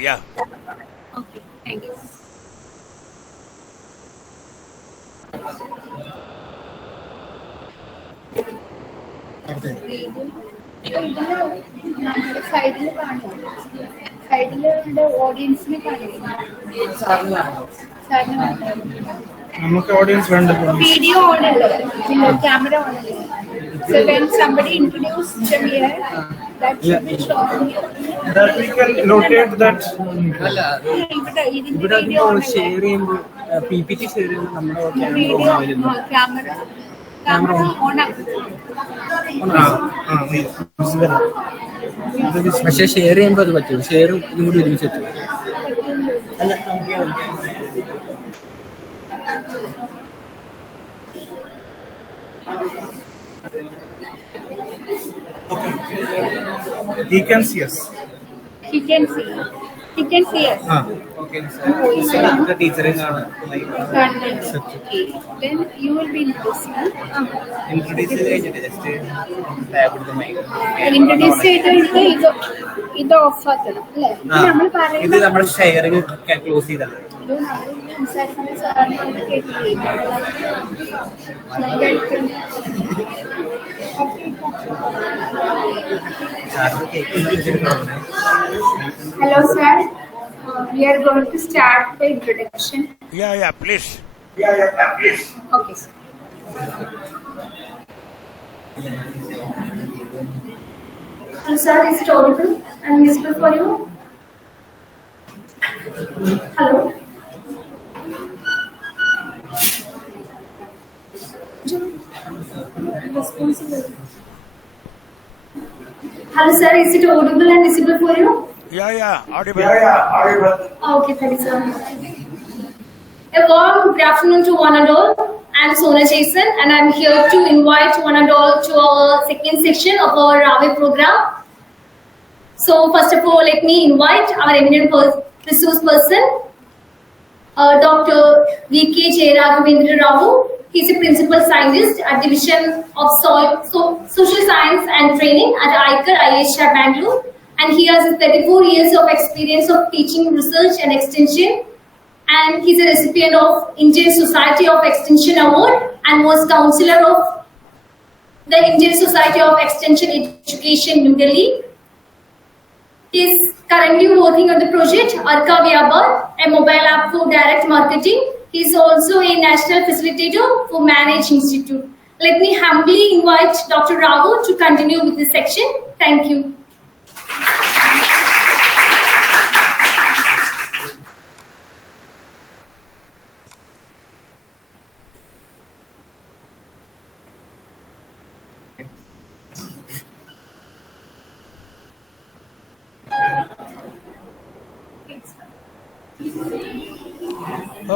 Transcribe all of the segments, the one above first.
Yeah. Okay, thank you. Audience video on camera on. So when somebody introduces them here, that should be shown. that we can locate that. Video on. PPT share Video camera on. പക്ഷെ share ചെയ്യുമ്പോൾ അത് പറ്റും. ഷെയറും ഇതും കൂടി ഒരുമിച്ച് പറ്റും. He can see us. He can see. He can see us. Okay, the teacher is Okay. Then you will be introducing. introduce just tap the mic. Introduce ഇത് ഓഫ് ആക്കണം അല്ലേ? നമ്മൾ ഇത് പറയുന്നത് നമ്മൾ ഷെയറിംഗ് ക്ലോസ് ചെയ്താണ്. സംസാരിക്കുന്ന സാറിനോട് കേട്ടില്ലേ? Hello, sir. We are going to start the introduction. Yeah, please. Okay, sir. Hello, sir. Is it audible and visible for you? Hello. Hello, sir. Is it audible and visible for you? Yeah, audible. Okay, thank you, sir. A warm good afternoon to one and all. I'm Sona Jason, and I'm here to invite one and all to our second section of our RAWE program. So, first of all, let me invite our eminent resource person, Dr. V.K.JAYARAGHAVENDRA RAO. He's a principal scientist at Division of Social Science and Training at IIHR Bangalore. And he has 34 years of experience of teaching, research and extension. And he's a recipient of Indian Society of Extension Award and was counselor of the Indian Society of Extension Education, New Delhi. He is currently working on the project Arka Vyabar, a mobile app for direct marketing. He is also a national facilitator for Manage Institute. Let me humbly invite Dr. Rao to continue with this section. Thank you.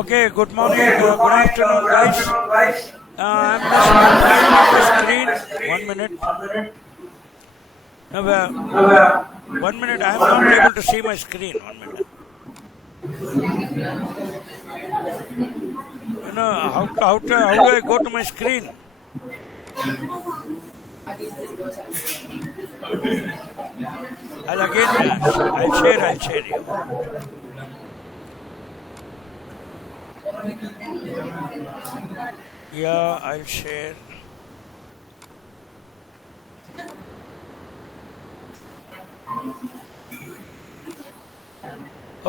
Okay, good morning, good afternoon, guys. I'm just playing on the screen. 1 minute. 1 minute, I am not able to see my screen. 1 minute. You know, how do I go to my screen? I'll share you. Yeah, I'll share.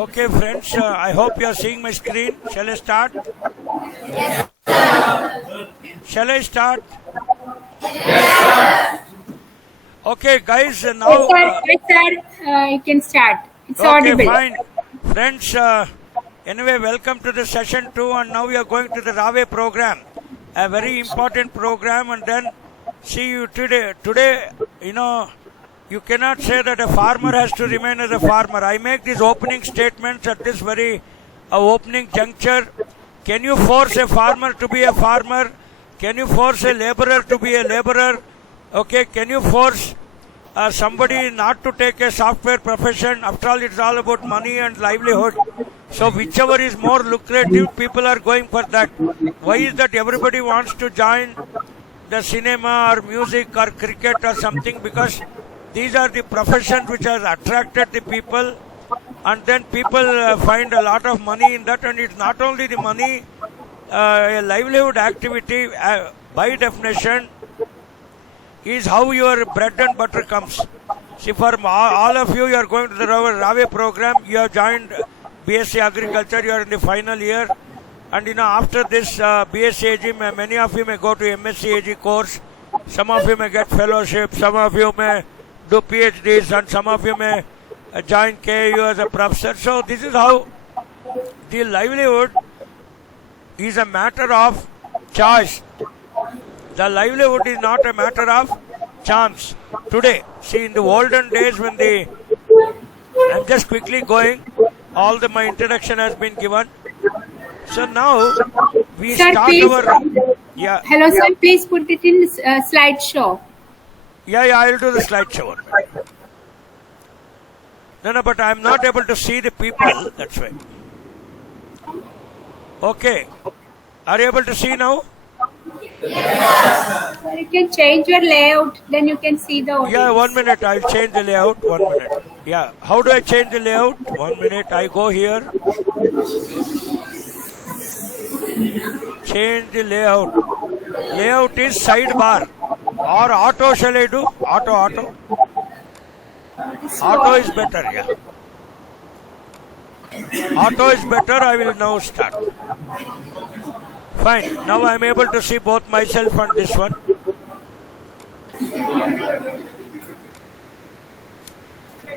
Okay, friends, I hope you are seeing my screen. Shall I start? Yes, sir. Shall I start? Yes, sir. Okay, guys, now... Yes, sir. You can start. It's audible. Okay, fine. Friends, anyway, welcome to the session 2, and now we are going to the RAWE program. A very important program, and then see you today. Today, you know, you cannot say that a farmer has to remain as a farmer. I make these opening statements at this very opening juncture. Can you force a farmer to be a farmer? Can you force a laborer to be a laborer? Okay, can you force somebody not to take a software profession? After all, it's all about money and livelihood. So whichever is more lucrative, people are going for that. Why is that everybody wants to join the cinema or music or cricket or something? Because these are the professions which have attracted the people. and then people find a lot of money in that, and it's not only the money, a livelihood activity by definition is how your bread and butter comes. See, for all of you, you are going to the RAWE program, you have joined BSc Agriculture, you are in the final year, and after this BSc AG, many of you may go to MSc AG course, some of you may get fellowship, some of you may do PhDs, and some of you may join KU as a professor. So this is how the livelihood is a matter of choice. The livelihood is not a matter of chance. Today, see, in the olden days when I'm just quickly going, my introduction has been given. So now we Sir, start please, our... Yeah. Hello, sir. Please put it in slideshow. Yeah, I will do the slideshow. No, but I am not able to see the people. That's why. Okay. Are you able to see now? Sir, you can change your layout, then you can see the audience. Yeah, 1 minute. I'll change the layout. 1 minute. Yeah. How do I change the layout? 1 minute. I go here. Change the layout. Layout is sidebar. Or auto shall I do? Auto. Auto is better, yeah. Auto is better. I will now start. Fine. Now I am able to see both myself and this one.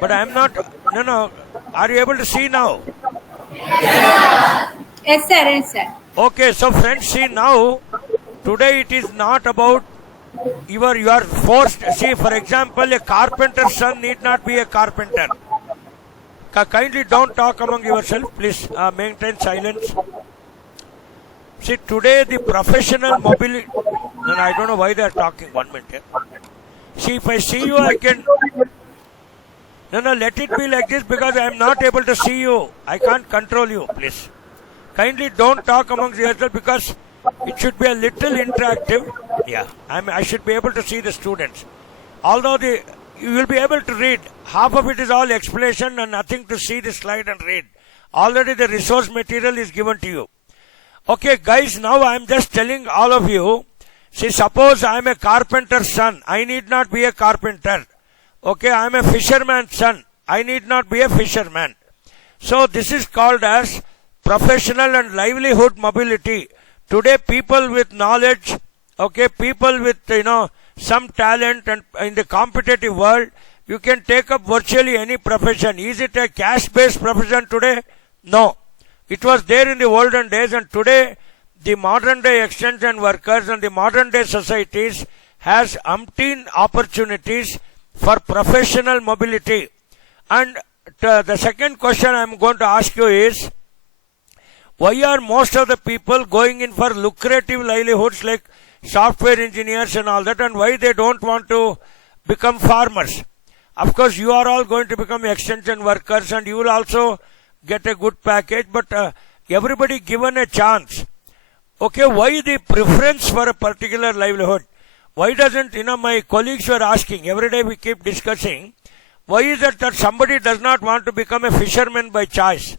But I am not... No. Are you able to see now? Yes, sir. Okay, so friends, see now, today it is not about you are forced. See, for example, a carpenter's son need not be a carpenter. Kindly don't talk among yourself, please. Maintain silence. See, today the professional mobility... No, I don't know why they are talking. 1 minute here. See, if I see you, I can... No, let it be like this because I am not able to see you. I can't control you, please. Kindly don't talk amongst yourself because it should be a little interactive. Yeah, I should be able to see the students. Although you will be able to read. Half of it is all explanation and nothing to see the slide and read. Already the resource material is given to you. Okay, guys, now I am just telling all of you. See, suppose I am a carpenter's son. I need not be a carpenter. Okay, I am a fisherman's son. I need not be a fisherman. So this is called as professional and livelihood mobility. Today, people with knowledge, okay, people with, some talent, and in the competitive world, you can take up virtually any profession. Is it a cash-based profession today? No. It was there in the olden days, and today, the modern day extension workers and the modern day societies has umpteen opportunities for professional mobility. And the second question I am going to ask you is, why are most of the people going in for lucrative livelihoods like software engineers and all that, and why they don't want to become farmers? Of course, you are all going to become extension workers and you will also get a good package, but everybody given a chance. Okay, why the preference for a particular livelihood? Why doesn't, my colleagues were asking, every day we keep discussing, why is it that somebody does not want to become a fisherman by choice?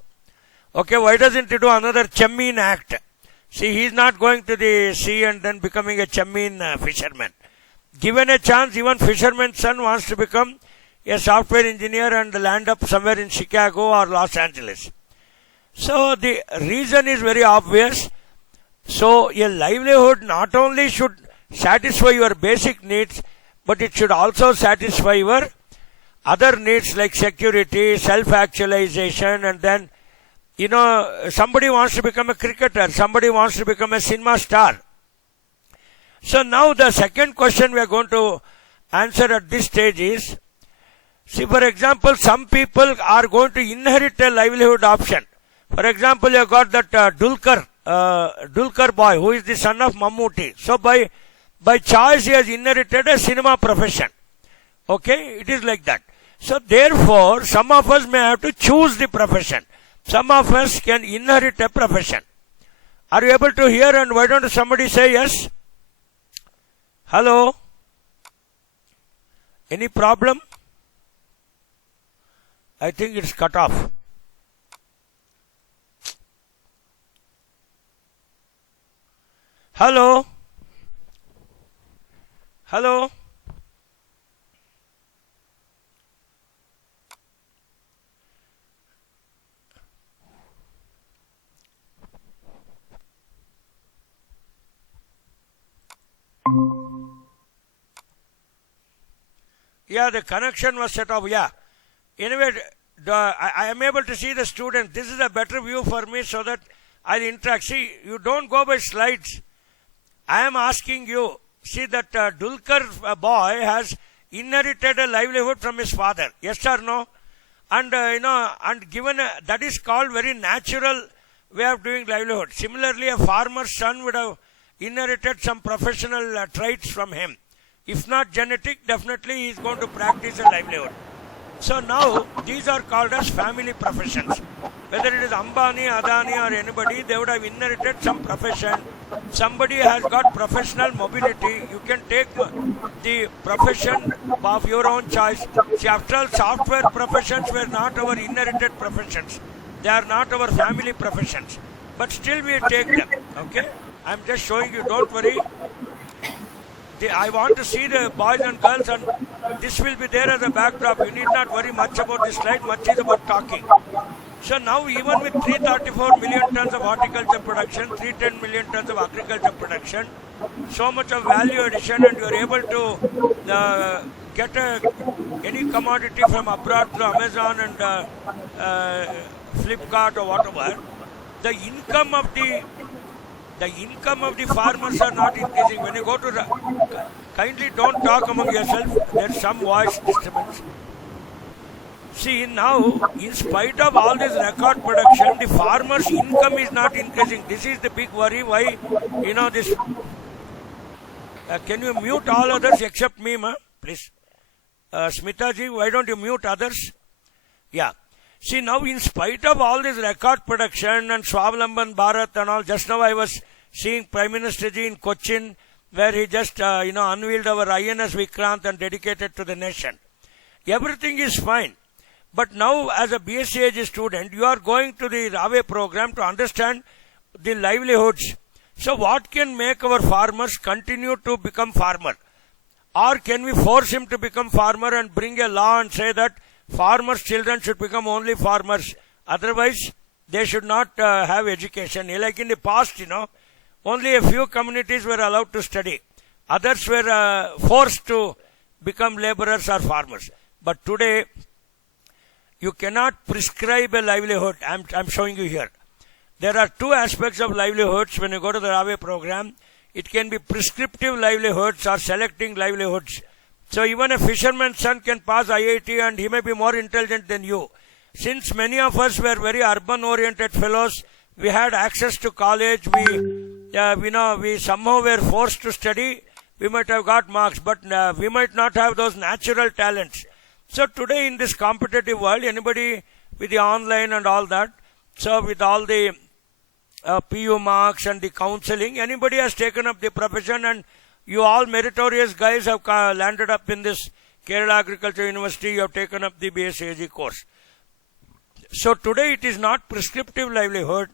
Okay, why doesn't he do another Chameen act? See, he is not going to the sea and then becoming a Chameen fisherman. Given a chance, even fisherman's son wants to become a software engineer and land up somewhere in Chicago or Los Angeles. So the reason is very obvious. So a livelihood not only should satisfy your basic needs, but it should also satisfy your other needs like security, self-actualization, and then somebody wants to become a cricketer, somebody wants to become a cinema star. So now the second question we are going to answer at this stage is, see, for example, some people are going to inherit a livelihood option. For example, you have got that Dulkar boy, who is the son of Mammootty. So by choice, he has inherited a cinema profession. Okay, it is like that. So therefore, some of us may have to choose the profession. Some of us can inherit a profession. Are you able to hear? And why don't somebody say yes? Hello? Any problem? I think it's cut off. Hello? Hello? Yeah, the connection was set off. Yeah. Anyway, I am able to see the student. This is a better view for me so that I'll interact. See, you don't go by slides. I am asking you. See that Dulkar boy has inherited a livelihood from his father. Yes or no? And and given that is called very natural way of doing livelihood. Similarly, a farmer's son would have inherited some professional traits from him. If not genetic, definitely he is going to practice a livelihood. So now, these are called as family professions. Whether it is Ambani, Adani or anybody, they would have inherited some profession. Somebody has got professional mobility. You can take the profession of your own choice. See, after all, software professions were not our inherited professions. They are not our family professions. But still we take them. Okay? I am just showing you, don't worry. I want to see the boys and girls, and this will be there as a backdrop. You need not worry much about this slide, much is about talking. So now even with 334 million tons of horticulture production, 310 million tons of agriculture production, so much of value addition, and you are able to get any commodity from abroad through Amazon and Flipkart or whatever, the income of the farmers are not increasing. When you go to kindly don't talk among yourself, there's some voice disturbance. See, now, in spite of all this record production, the farmer's income is not increasing. This is the big worry. Why, this... can you mute all others except me, ma? Please. Smita ji, why don't you mute others? Yeah. See, now, in spite of all this record production and Swavalamban Bharat and all, just now I was seeing Prime Minister ji in Cochin, where he just, unveiled our INS Vikrant and dedicated to the nation. Everything is fine. But now, as a BSc student, you are going to the RAWE program to understand the livelihoods. So, what can make our farmers continue to become farmer? Or can we force him to become farmer and bring a law and say that farmers' children should become only farmers? Otherwise, they should not have education. Like in the past, only a few communities were allowed to study. Others were forced to become laborers or farmers. But today, you cannot prescribe a livelihood. I'm showing you here. There are two aspects of livelihoods when you go to the RAWE program. It can be prescriptive livelihoods or selecting livelihoods. So even a fisherman's son can pass IIT and he may be more intelligent than you. Since many of us were very urban-oriented fellows, we had access to college, we somehow were forced to study, we might have got marks, but we might not have those natural talents. So today in this competitive world, anybody with the online and all that, so with all the PU marks and the counseling, anybody has taken up the profession, and you all meritorious guys have landed up in this Kerala Agriculture University, you have taken up the BSc course. So today it is not prescriptive livelihood,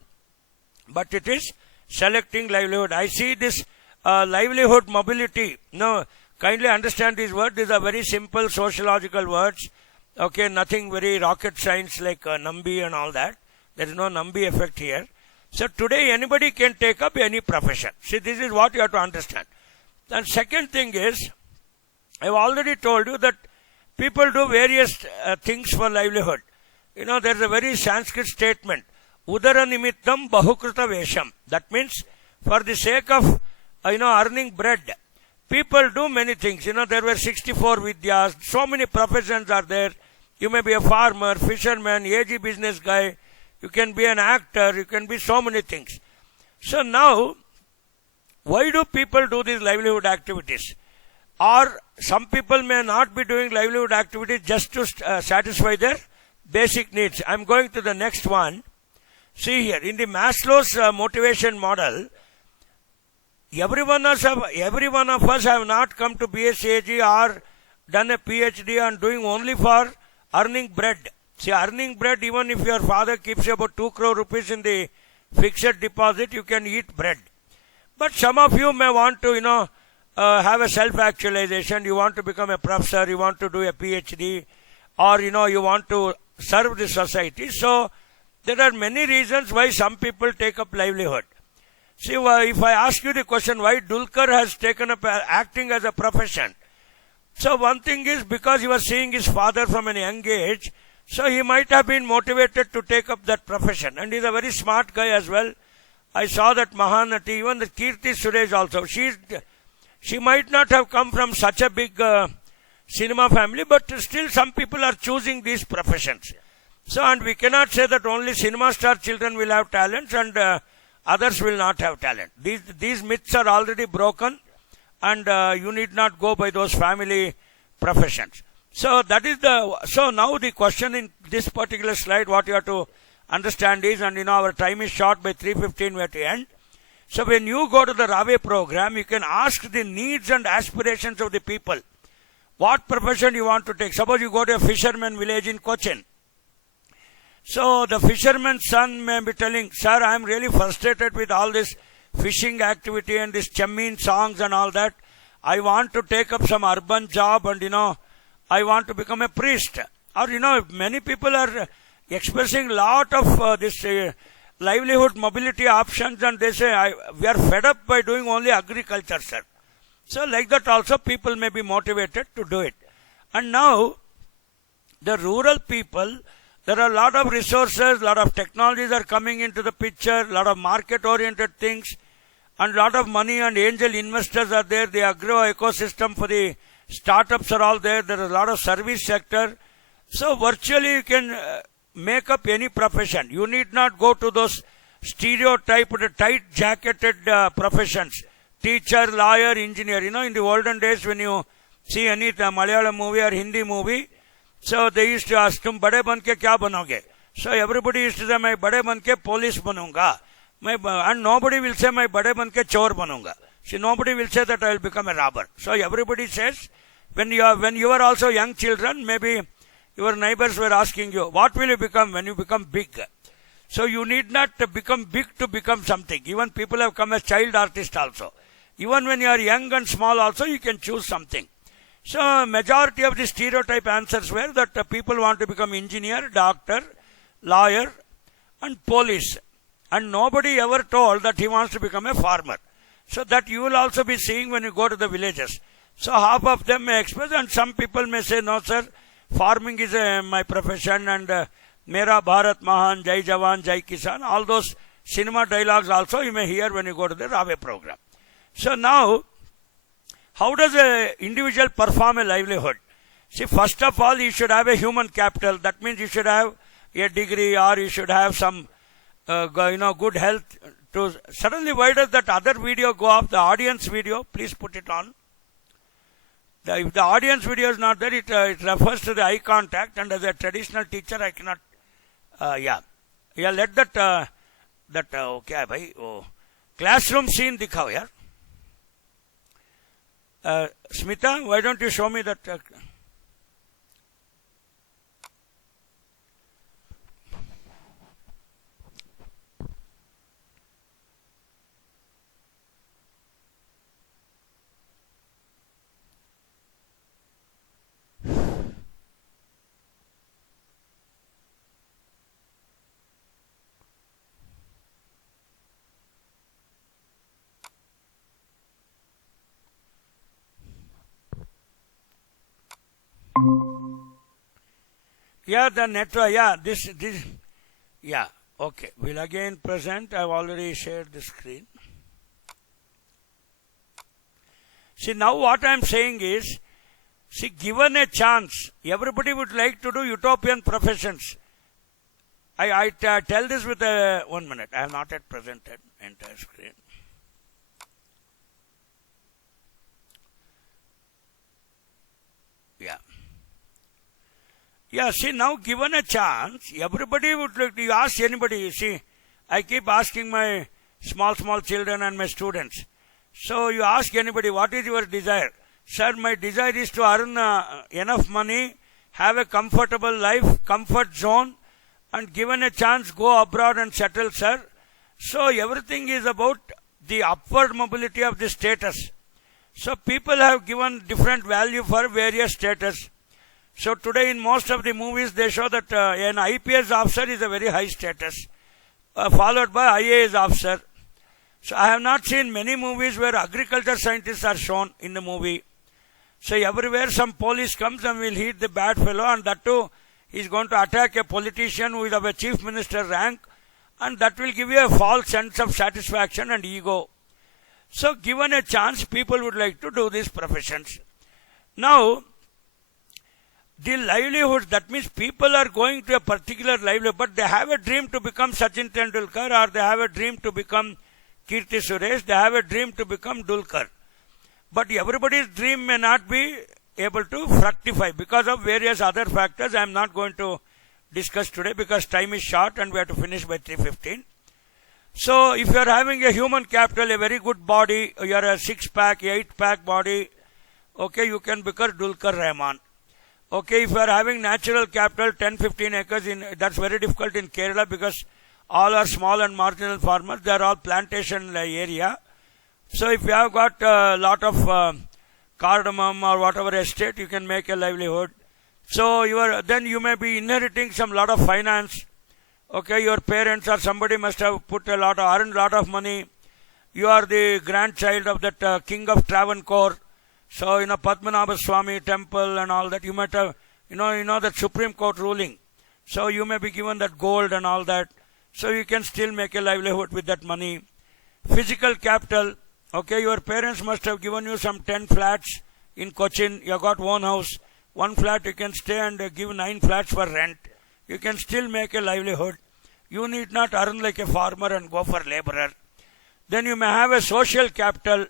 but it is selecting livelihood. I see this livelihood mobility. No, kindly understand these words. These are very simple sociological words. Okay, nothing very rocket science like Nambi and all that. There is no Nambi effect here. So today anybody can take up any profession. See, this is what you have to understand. And second thing is, I have already told you that people do various things for livelihood. There is a very Sanskrit statement, Udara nimittam bahukruta vesham. That means, for the sake of, earning bread, people do many things. There were 64 vidyas, so many professions are there. You may be a farmer, fisherman, AG business guy, you can be an actor, you can be so many things. So now, why do people do these livelihood activities? Or some people may not be doing livelihood activities just to satisfy their basic needs. I'm going to the next one. See here, in the Maslow's motivation model, every one of us have not come to BSc or done a PhD and doing only for earning bread. See, earning bread, even if your father keeps about 2 crore rupees in the fixed deposit, you can eat bread. But some of you may want to, have a self-actualization. You want to become a professor, you want to do a PhD, or, you want to serve the society. So, there are many reasons why some people take up livelihood. See, if I ask you the question why Dulkar has taken up acting as a profession. So, one thing is because he was seeing his father from an young age, so he might have been motivated to take up that profession. And he's a very smart guy as well. I saw that Mahanati, even the Kirti Suresh also. She might not have come from such a big cinema family, but still some people are choosing these professions. So, and we cannot say that only cinema star children will have talents and others will not have talent. These myths are already broken, and you need not go by those family professions. So that is so now the question in this particular slide, what you have to understand is, and our time is short, by 3:15 we have to end. So when you go to the RAWE program, you can ask the needs and aspirations of the people. What profession you want to take? Suppose you go to a fisherman village in Cochin. So the fisherman's son may be telling, sir, I am really frustrated with all this fishing activity and this chameen songs and all that. I want to take up some urban job and, I want to become a priest. Or, many people are expressing lot of this livelihood mobility options, and they say, we are fed up by doing only agriculture, sir. So like that also people may be motivated to do it. And now, the rural people, there are a lot of resources, a lot of technologies are coming into the picture, a lot of market-oriented things, and a lot of money and angel investors are there. The agro ecosystem for the startups are all there. There is a lot of service sector. So virtually you can make up any profession. You need not go to those stereotyped, tight-jacketed professions. Teacher, lawyer, engineer. In the olden days when you see any Malayalam movie or Hindi movie, so they used to ask, "Tum bade ban ke kya banoge?" So everybody used to say, "मैं बड़े बन के police बनूंगा." And nobody will say, "मैं बड़े बन के चोर बनूंगा." See, nobody will say that I will become a robber. So everybody says, when you are also young children, maybe your neighbors were asking you, what will you become when you become big? So you need not become big to become something. Even people have come as child artists also. Even when you are young and small also, you can choose something. So majority of the stereotype answers were that people want to become engineer, doctor, lawyer, and police. And nobody ever told that he wants to become a farmer. So that you will also be seeing when you go to the villages. So half of them may express, and some people may say, no sir, farming is my profession, and Mera Bharat Mahan, Jai Jawan, Jai Kisan, all those cinema dialogues also you may hear when you go to the RAWE program. So now, how does an individual perform a livelihood? See, first of all, you should have a human capital. That means you should have a degree, or you should have some, good health. Suddenly, why does that other video go off? The audience video, please put it on. If the audience video is not there, it refers to the eye contact, and as a traditional teacher, I cannot. Let that. Okay, bhai. Oh, classroom scene dikhao, yaar. Smita, why don't you show me that? Yeah, the network, this, okay. We'll again present. I've already shared the screen. See, now what I'm saying is, see, given a chance, everybody would like to do utopian professions. I tell this with 1 minute. I have not yet presented entire screen. Yeah, see, now given a chance, everybody would like to, you ask anybody, you see, I keep asking my small children and my students. So you ask anybody, what is your desire? Sir, my desire is to earn enough money, have a comfortable life, comfort zone, and given a chance, go abroad and settle, sir. So everything is about the upward mobility of the status. So people have given different value for various status. So today in most of the movies they show that an IPS officer is a very high status, followed by IAS officer. So I have not seen many movies where agriculture scientists are shown in the movie. So everywhere some police comes and will hit the bad fellow, and that too is going to attack a politician who is of a chief minister rank, and that will give you a false sense of satisfaction and ego. So given a chance, people would like to do these professions. Now, the livelihood, that means people are going to a particular livelihood, but they have a dream to become Sachin Tendulkar, or they have a dream to become Kirti Suresh, they have a dream to become Dulkar. But everybody's dream may not be able to fructify because of various other factors I am not going to discuss today because time is short and we have to finish by 3:15. So if you are having a human capital, a very good body, you are a 6-pack, 8-pack body, okay, you can become Dulkar Rahman. Okay, if you are having natural capital, 10-15 acres, that's very difficult in Kerala because all are small and marginal farmers, they are all plantation area. So if you have got a lot of cardamom or whatever estate, you can make a livelihood. So then you may be inheriting some lot of finance. Okay, your parents or somebody must have earned a lot of money. You are the grandchild of that king of Travancore. So, Padmanabha Swami temple and all that. You might have, that Supreme Court ruling. So you may be given that gold and all that. So you can still make a livelihood with that money. Physical capital. Okay, your parents must have given you some 10 flats in Cochin. You got one house. One flat you can stay and give 9 flats for rent. You can still make a livelihood. You need not earn like a farmer and go for laborer. Then you may have a social capital.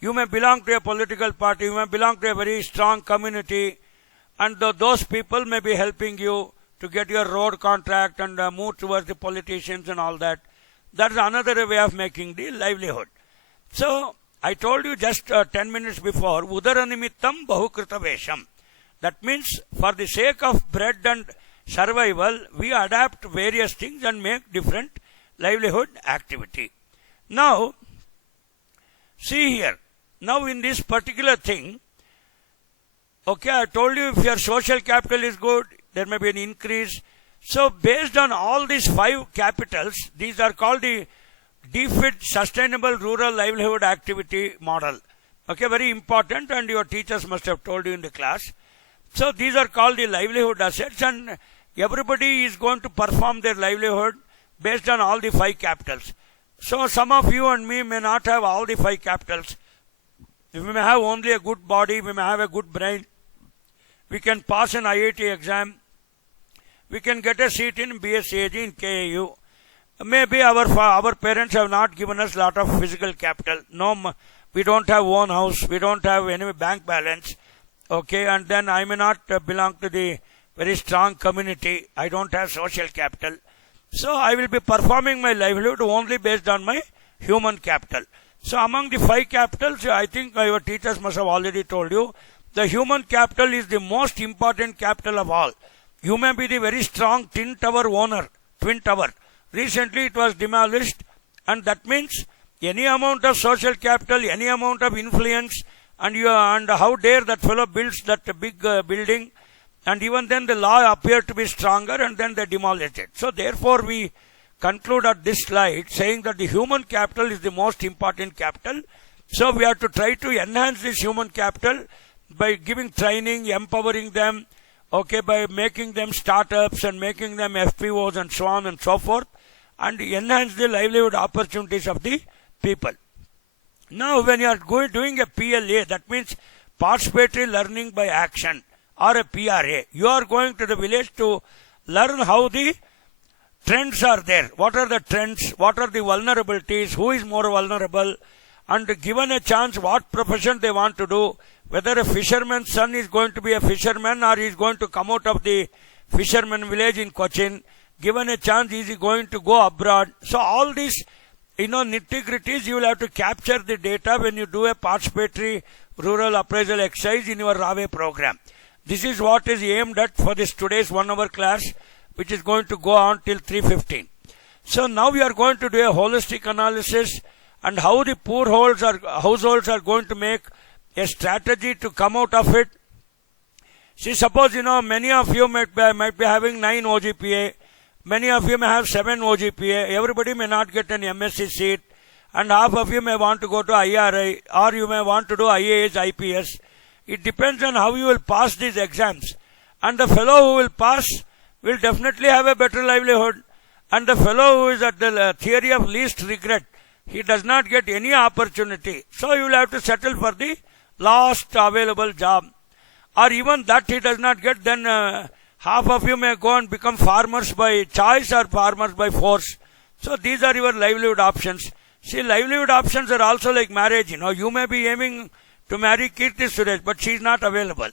You may belong to a political party. You may belong to a very strong community. And those people may be helping you to get your road contract and move towards the politicians and all that. That's another way of making the livelihood. So, I told you just 10 minutes before, Udaranimittam Bahukrita Vesham. That means, for the sake of bread and survival, we adapt various things and make different livelihood activity. Now, see here. Now, in this particular thing, okay, I told you if your social capital is good, there may be an increase. So, based on all these 5 capitals, these are called the DFID Sustainable Rural Livelihood Activity Model. Okay, very important, and your teachers must have told you in the class. So, these are called the livelihood assets, and everybody is going to perform their livelihood based on all the 5 capitals. So, some of you and me may not have all the 5 capitals. We may have only a good body, we may have a good brain. We can pass an IIT exam. We can get a seat in BSCAG in KAU. Maybe our parents have not given us lot of physical capital. No, we don't have one house. We don't have any bank balance. Okay, and then I may not belong to the very strong community. I don't have social capital. So I will be performing my livelihood only based on my human capital. So among the 5 capitals, I think your teachers must have already told you, the human capital is the most important capital of all. You may be the very strong Twin Tower owner, Twin Tower. Recently it was demolished, and that means any amount of social capital, any amount of influence, and how dare that fellow builds that big building, and even then the law appeared to be stronger, and then they demolished it. So therefore we conclude at this slide saying that the human capital is the most important capital. So we have to try to enhance this human capital by giving training, empowering them, okay, by making them startups and making them FPOs and so on and so forth, and enhance the livelihood opportunities of the people. Now, when you are doing a PLA, that means participatory learning by action, or a PRA, you are going to the village to learn how the trends are there. What are the trends? What are the vulnerabilities? Who is more vulnerable? And given a chance, what profession they want to do. Whether a fisherman's son is going to be a fisherman or he is going to come out of the fisherman village in Cochin. Given a chance, is he going to go abroad? So all these, nitty-gritties, you will have to capture the data when you do a participatory rural appraisal exercise in your RAWE program. This is what is aimed at for this today's 1-hour class, which is going to go on till 3:15. So now we are going to do a holistic analysis and how the poor households are going to make a strategy to come out of it. See, suppose, many of you might be having 9 OGPA, many of you may have 7 OGPA, everybody may not get an MSc seat, and half of you may want to go to IRI, or you may want to do IAS, IPS. It depends on how you will pass these exams. And the fellow who will pass will definitely have a better livelihood. And the fellow who is at the theory of least regret, he does not get any opportunity. So you will have to settle for the last available job. Or even that he does not get, then half of you may go and become farmers by choice or farmers by force. So these are your livelihood options. See, livelihood options are also like marriage. You may be aiming to marry Kirti Suresh, but she is not available.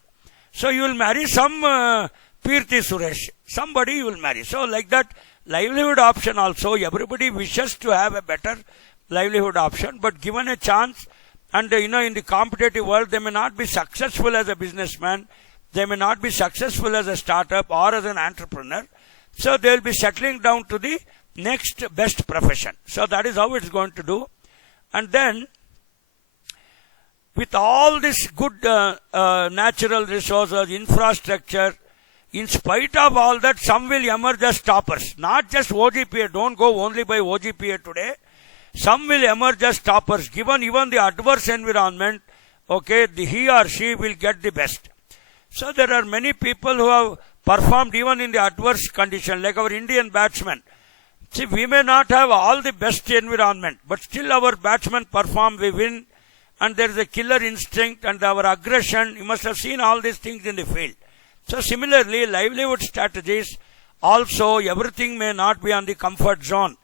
So you will marry some Kirti Suresh. Somebody you will marry. So like that, livelihood option also, everybody wishes to have a better livelihood option, but given a chance, and in the competitive world, they may not be successful as a businessman, they may not be successful as a startup or as an entrepreneur. So they will be settling down to the next best profession. So that is how it's going to do. And then, with all this good natural resources, infrastructure, in spite of all that, some will emerge as toppers. Not just OGPA, don't go only by OGPA today. Some will emerge as toppers. Given even the adverse environment, he or she will get the best. So there are many people who have performed even in the adverse condition, like our Indian batsmen. See, we may not have all the best environment, but still our batsmen perform, we win, and there is a killer instinct and our aggression. You must have seen all these things in the field. So similarly, livelihood strategies, also everything may not be on the comfort zone.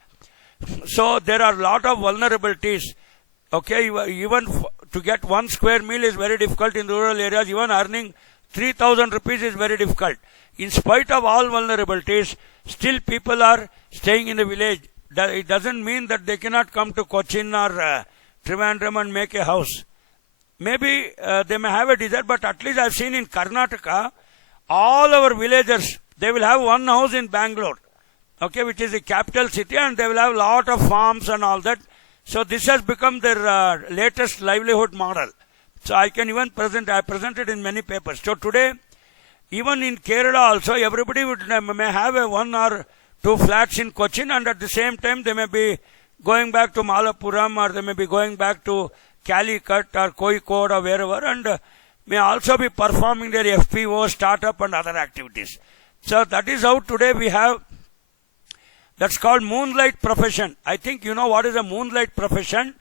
So there are a lot of vulnerabilities. Even to get 1 square meal is very difficult in rural areas. Even earning 3,000 rupees is very difficult. In spite of all vulnerabilities, still people are staying in the village. It doesn't mean that they cannot come to Cochin or Trivandrum and make a house. Maybe they may have a desire, but at least I've seen in Karnataka, all our villagers, they will have one house in Bangalore, which is the capital city, and they will have a lot of farms and all that. So this has become their latest livelihood model. So I can even I presented in many papers. So today, even in Kerala also, everybody may have a 1 or 2 flats in Cochin, and at the same time they may be going back to Malappuram, or they may be going back to Calicut or Kozhikode or wherever, and may also be performing their FPO, startup and other activities. So that is how today we have, that's called moonlight profession. I think you know what is a moonlight profession.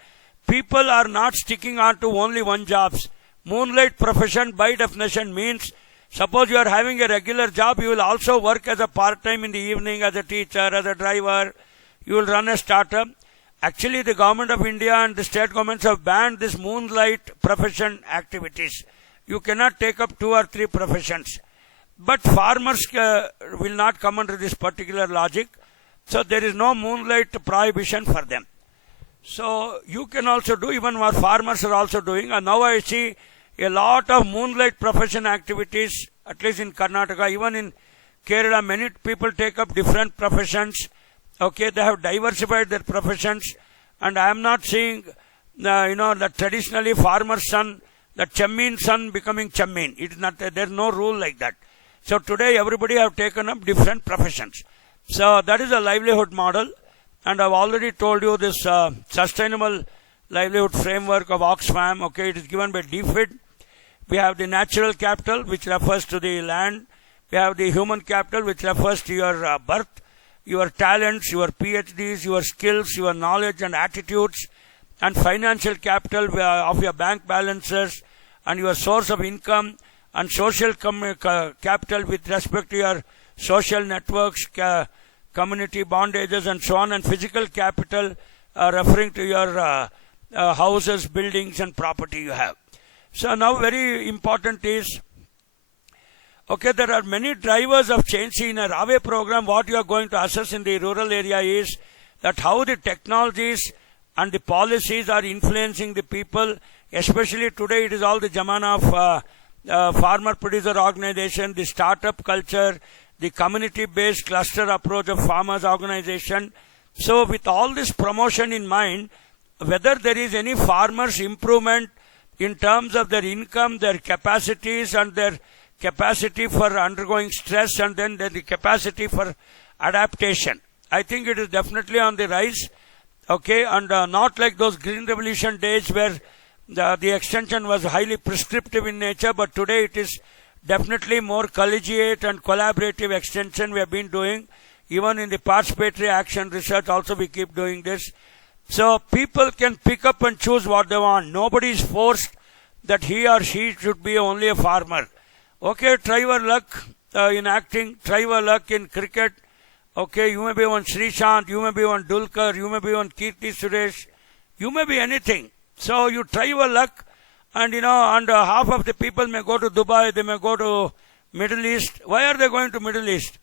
People are not sticking on to only one jobs. Moonlight profession by definition means, suppose you are having a regular job, you will also work as a part-time in the evening as a teacher, as a driver, you will run a startup. Actually, the government of India and the state governments have banned this moonlight profession activities. You cannot take up 2 or 3 professions. But farmers will not come under this particular logic. So there is no moonlight prohibition for them. So you can also do, even what farmers are also doing. And now I see a lot of moonlight profession activities, at least in Karnataka, even in Kerala, many people take up different professions. They have diversified their professions. And I am not seeing, that traditionally farmer's son, the chammin son becoming chammin. It is not, there is no rule like that. So today everybody have taken up different professions. So that is a livelihood model. And I've already told you this sustainable livelihood framework of Oxfam. It is given by DFID. We have the natural capital, which refers to the land. We have the human capital, which refers to your birth, your talents, your PhDs, your skills, your knowledge and attitudes. And financial capital of your bank balances and your source of income, and social capital with respect to your social networks, community bondages and so on, and physical capital referring to your houses, buildings and property you have. So now very important is, there are many drivers of change. In a RAWE program, what you are going to assess in the rural area is that how the technologies and the policies are influencing the people, especially today it is all the jamana of farmer producer organization, the startup culture, the community-based cluster approach of farmers organization. So with all this promotion in mind, whether there is any farmers' improvement in terms of their income, their capacities, and their capacity for undergoing stress, and then the capacity for adaptation. I think it is definitely on the rise, okay, and not like those Green Revolution days where the extension was highly prescriptive in nature, but today it is definitely more collegiate and collaborative extension we have been doing. Even in the participatory action research also we keep doing this. So people can pick up and choose what they want. Nobody is forced that he or she should be only a farmer. Okay, try your luck in acting, try your luck in cricket. Okay, you may be one Srishant, you may be one Dulkar, you may be one Kirti Suresh, you may be anything. So you try your luck, and and half of the people may go to Dubai, they may go to Middle East. Why are they going to Middle East?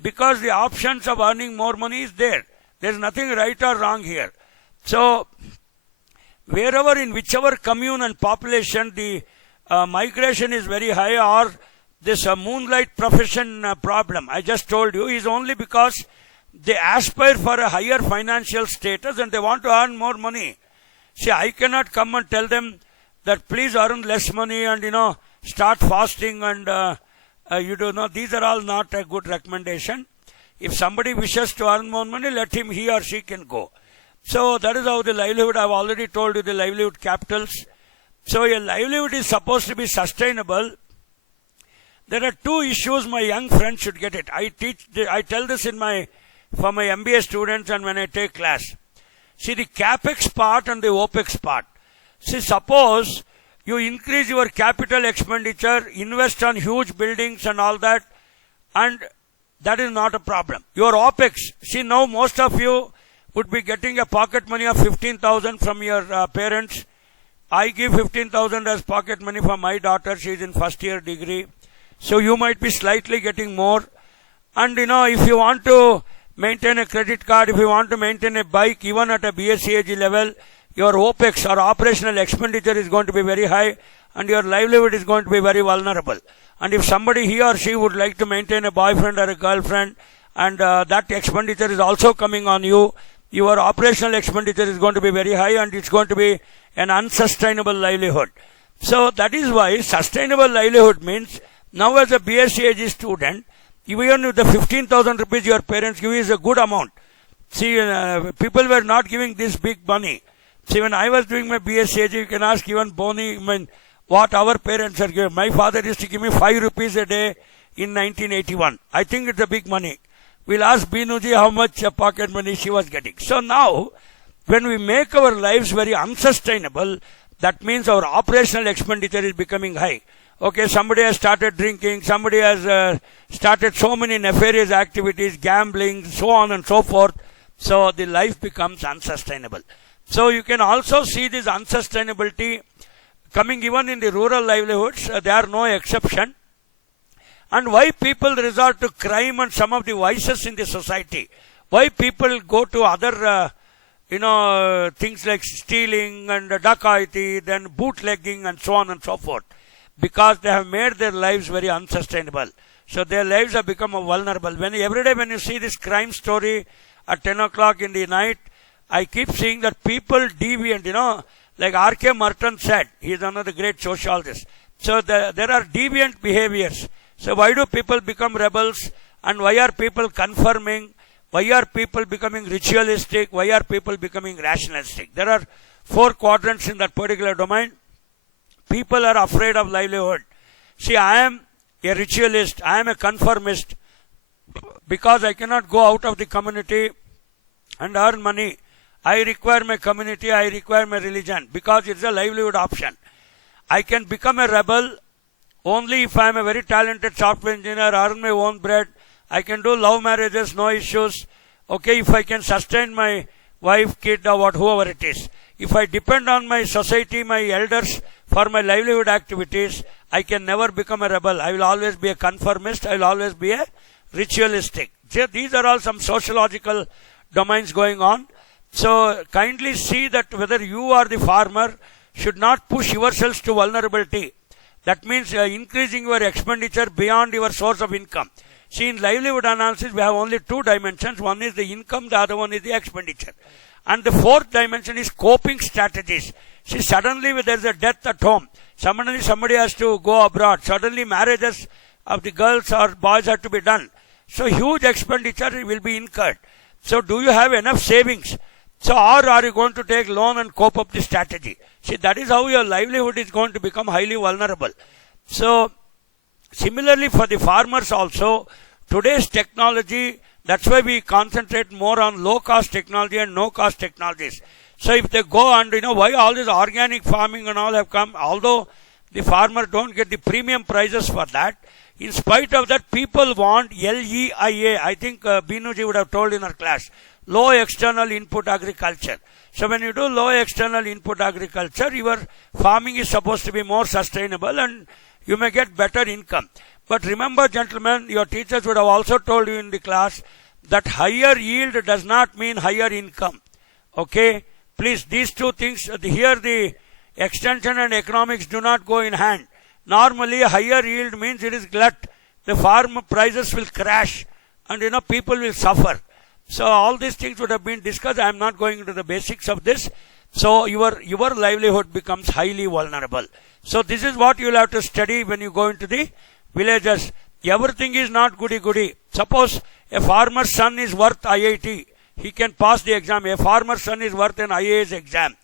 Because the options of earning more money is there. There is nothing right or wrong here. So wherever, in whichever commune and population the migration is very high, or this moonlight profession problem I just told you is only because they aspire for a higher financial status and they want to earn more money. See, I cannot come and tell them that please earn less money and start fasting and these are all not a good recommendation. If somebody wishes to earn more money, let him, he or she can go. So that is how the livelihood, I have already told you the livelihood capitals. So a livelihood is supposed to be sustainable. There are two issues my young friends should get it. I tell this for my MBA students and when I take class. See, the capex part and the opex part. See, suppose you increase your capital expenditure, invest on huge buildings and all that, and that is not a problem. Your opex, see, now most of you would be getting a pocket money of 15,000 from your parents. I give 15,000 as pocket money for my daughter. She is in first year degree. So you might be slightly getting more. And if you want to maintain a credit card, if you want to maintain a bike, even at a BSCAG level, your OPEX or operational expenditure is going to be very high and your livelihood is going to be very vulnerable. And if somebody, he or she would like to maintain a boyfriend or a girlfriend and that expenditure is also coming on you, your operational expenditure is going to be very high and it's going to be an unsustainable livelihood. So that is why sustainable livelihood means now as a BSCAG student, even with the 15,000 rupees your parents give is a good amount. See, people were not giving this big money. See, when I was doing my BSCAG, you can ask even Boni, what our parents are giving. My father used to give me 5 rupees a day in 1981. I think it's a big money. We'll ask Binuji how much pocket money she was getting. So now, when we make our lives very unsustainable, that means our operational expenditure is becoming high. Okay, somebody has started drinking, somebody has started so many nefarious activities, gambling, so on and so forth. So the life becomes unsustainable. So you can also see this unsustainability coming even in the rural livelihoods. They are no exception. And why people resort to crime and some of the vices in the society? Why people go to other, things like stealing and dacoity, then bootlegging and so on and so forth? Because they have made their lives very unsustainable. So their lives have become vulnerable. Every day when you see this crime story at 10 o'clock in the night, I keep seeing that people deviant, like R.K. Merton said, he is one of the great sociologists. So there are deviant behaviors. So why do people become rebels? And why are people conforming? Why are people becoming ritualistic? Why are people becoming rationalistic? There are 4 quadrants in that particular domain. People are afraid of livelihood. See, I am a ritualist. I am a conformist. Because I cannot go out of the community and earn money. I require my community. I require my religion. Because it's a livelihood option. I can become a rebel only if I am a very talented software engineer, earn my own bread. I can do love marriages, no issues. Okay, if I can sustain my wife, kid, or whoever it is. If I depend on my society, my elders for my livelihood activities, I can never become a rebel. I will always be a conformist. I will always be a ritualistic. These are all some sociological domains going on. So kindly see that whether you or the farmer should not push yourselves to vulnerability. That means increasing your expenditure beyond your source of income. See, in livelihood analysis, we have only two dimensions. One is the income, the other one is the expenditure. And the fourth dimension is coping strategies. See, suddenly there is a death at home. Somebody has to go abroad. Suddenly marriages of the girls or boys have to be done. So huge expenditure will be incurred. So do you have enough savings? So or are you going to take loan and cope up the strategy? See, that is how your livelihood is going to become highly vulnerable. So similarly for the farmers also, today's technology, that's why we concentrate more on low cost technology and no cost technologies. So if they go and why all this organic farming and all have come, although the farmer don't get the premium prices for that, in spite of that, people want LEIA. I think Binuji would have told in our class, low external input agriculture. So when you do low external input agriculture, your farming is supposed to be more sustainable and you may get better income. But remember, gentlemen, your teachers would have also told you in the class that higher yield does not mean higher income. Okay? Please, these two things, here the extension and economics do not go in hand. Normally, higher yield means it is glut. The farm prices will crash and people will suffer. So all these things would have been discussed. I am not going into the basics of this. So your livelihood becomes highly vulnerable. So this is what you will have to study when you go into the villages. Everything is not goody-goody. Suppose a farmer's son is worth IIT. He can pass the exam. A farmer's son is worth an IAS exam.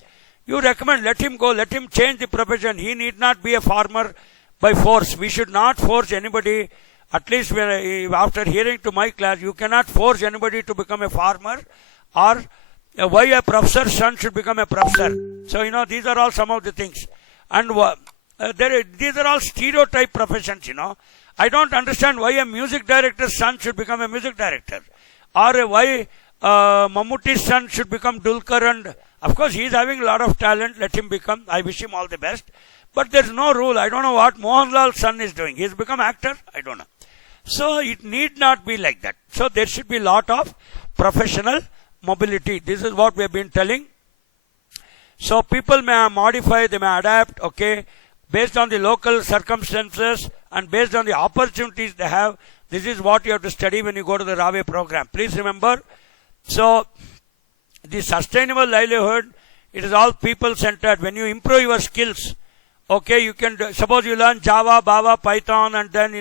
You recommend, let him go, let him change the profession. He need not be a farmer by force. We should not force anybody. At least after hearing to my class, you cannot force anybody to become a farmer or why a professor's son should become a professor. So, these are all some of the things. And these are all stereotype professions, I don't understand why a music director's son should become a music director. Or why Mammuti's son should become Dulkar. And of course, he is having a lot of talent. Let him become. I wish him all the best. But there's no rule. I don't know what Mohanlal's son is doing. He's become actor. I don't know. So it need not be like that. So there should be a lot of professional mobility. This is what we have been telling. So people may modify, they may adapt, okay, based on the local circumstances and based on the opportunities they have. This is what you have to study when you go to the RAWE program. Please remember, so the sustainable livelihood, it is all people-centered. When you improve your skills, okay, you can, suppose you learn Java, Bava, Python, and then,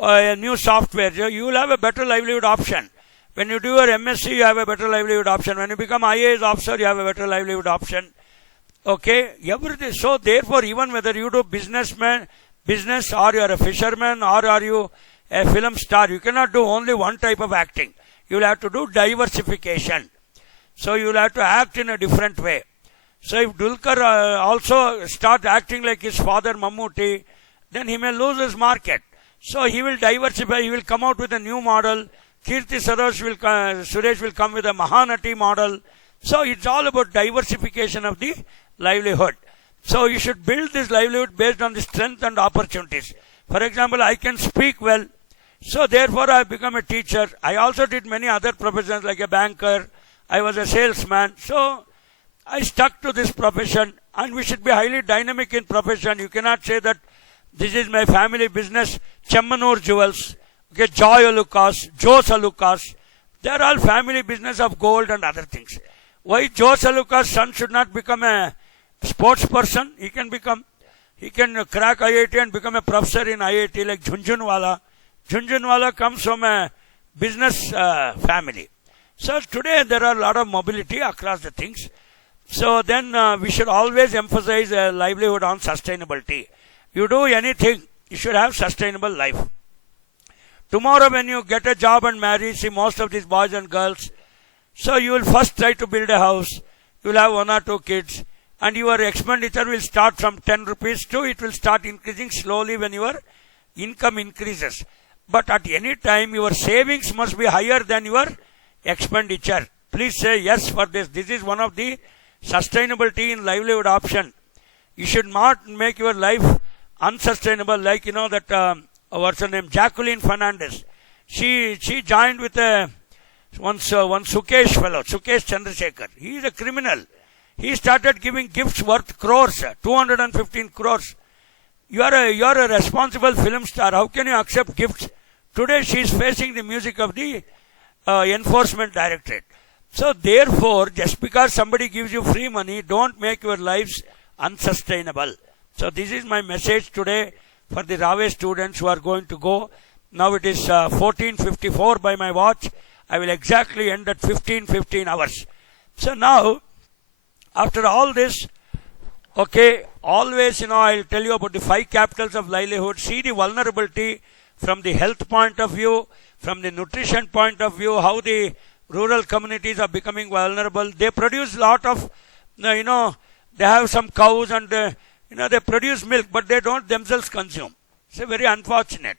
a new software, you will have a better livelihood option. When you do your MSc, you have a better livelihood option. When you become IAS officer, you have a better livelihood option. Okay, everything. So therefore, even whether you do business or you are a fisherman or are you a film star, you cannot do only one type of acting. You will have to do diversification. So you will have to act in a different way. So if Dulkar also starts acting like his father Mammootty, then he may lose his market. So he will diversify, he will come out with a new model. Kirti Suresh will come with a Mahanati model. So it's all about diversification of the livelihood. So you should build this livelihood based on the strength and opportunities. For example, I can speak well. So therefore I have become a teacher. I also did many other professions like a banker. I was a salesman. So I stuck to this profession, and we should be highly dynamic in profession. You cannot say that this is my family business, Chemmanur Jewels, okay, Joy Alucas, Jose Alucas. They are all family business of gold and other things. Why Jose Alucas' son should not become a sports person? He can crack IIT and become a professor in IIT like Jhunjhunwala. Jhunjhunwala comes from a business family. So today there are a lot of mobility across the things. So then we should always emphasize a livelihood on sustainability. You do anything, you should have sustainable life. Tomorrow when you get a job and marry, see most of these boys and girls, so you will first try to build a house, you will have 1 or 2 kids, and your expenditure will start from 10 rupees to it will start increasing slowly when your income increases. But at any time, your savings must be higher than your expenditure. Please say yes for this. This is one of the sustainability in livelihood option. You should not make your life unsustainable, like that what's her name, Jacqueline Fernandez. She joined with one Sukesh fellow, Sukesh Chandrasekhar. He is a criminal. He started giving gifts worth crores, 215 crores. You are a responsible film star. How can you accept gifts today she is facing the music of the enforcement directorate. So therefore, just because somebody gives you free money, don't make your lives unsustainable. So this is my message today for the RAWE students who are going to go. Now it is 14:54 by my watch. I will exactly end at 15 hours. So now, after all this, okay, always, I'll tell you about the 5 capitals of livelihood. See the vulnerability from the health point of view, from the nutrition point of view, how the rural communities are becoming vulnerable. They produce lot of, they have some cows and, they produce milk, but they don't themselves consume. It's very unfortunate.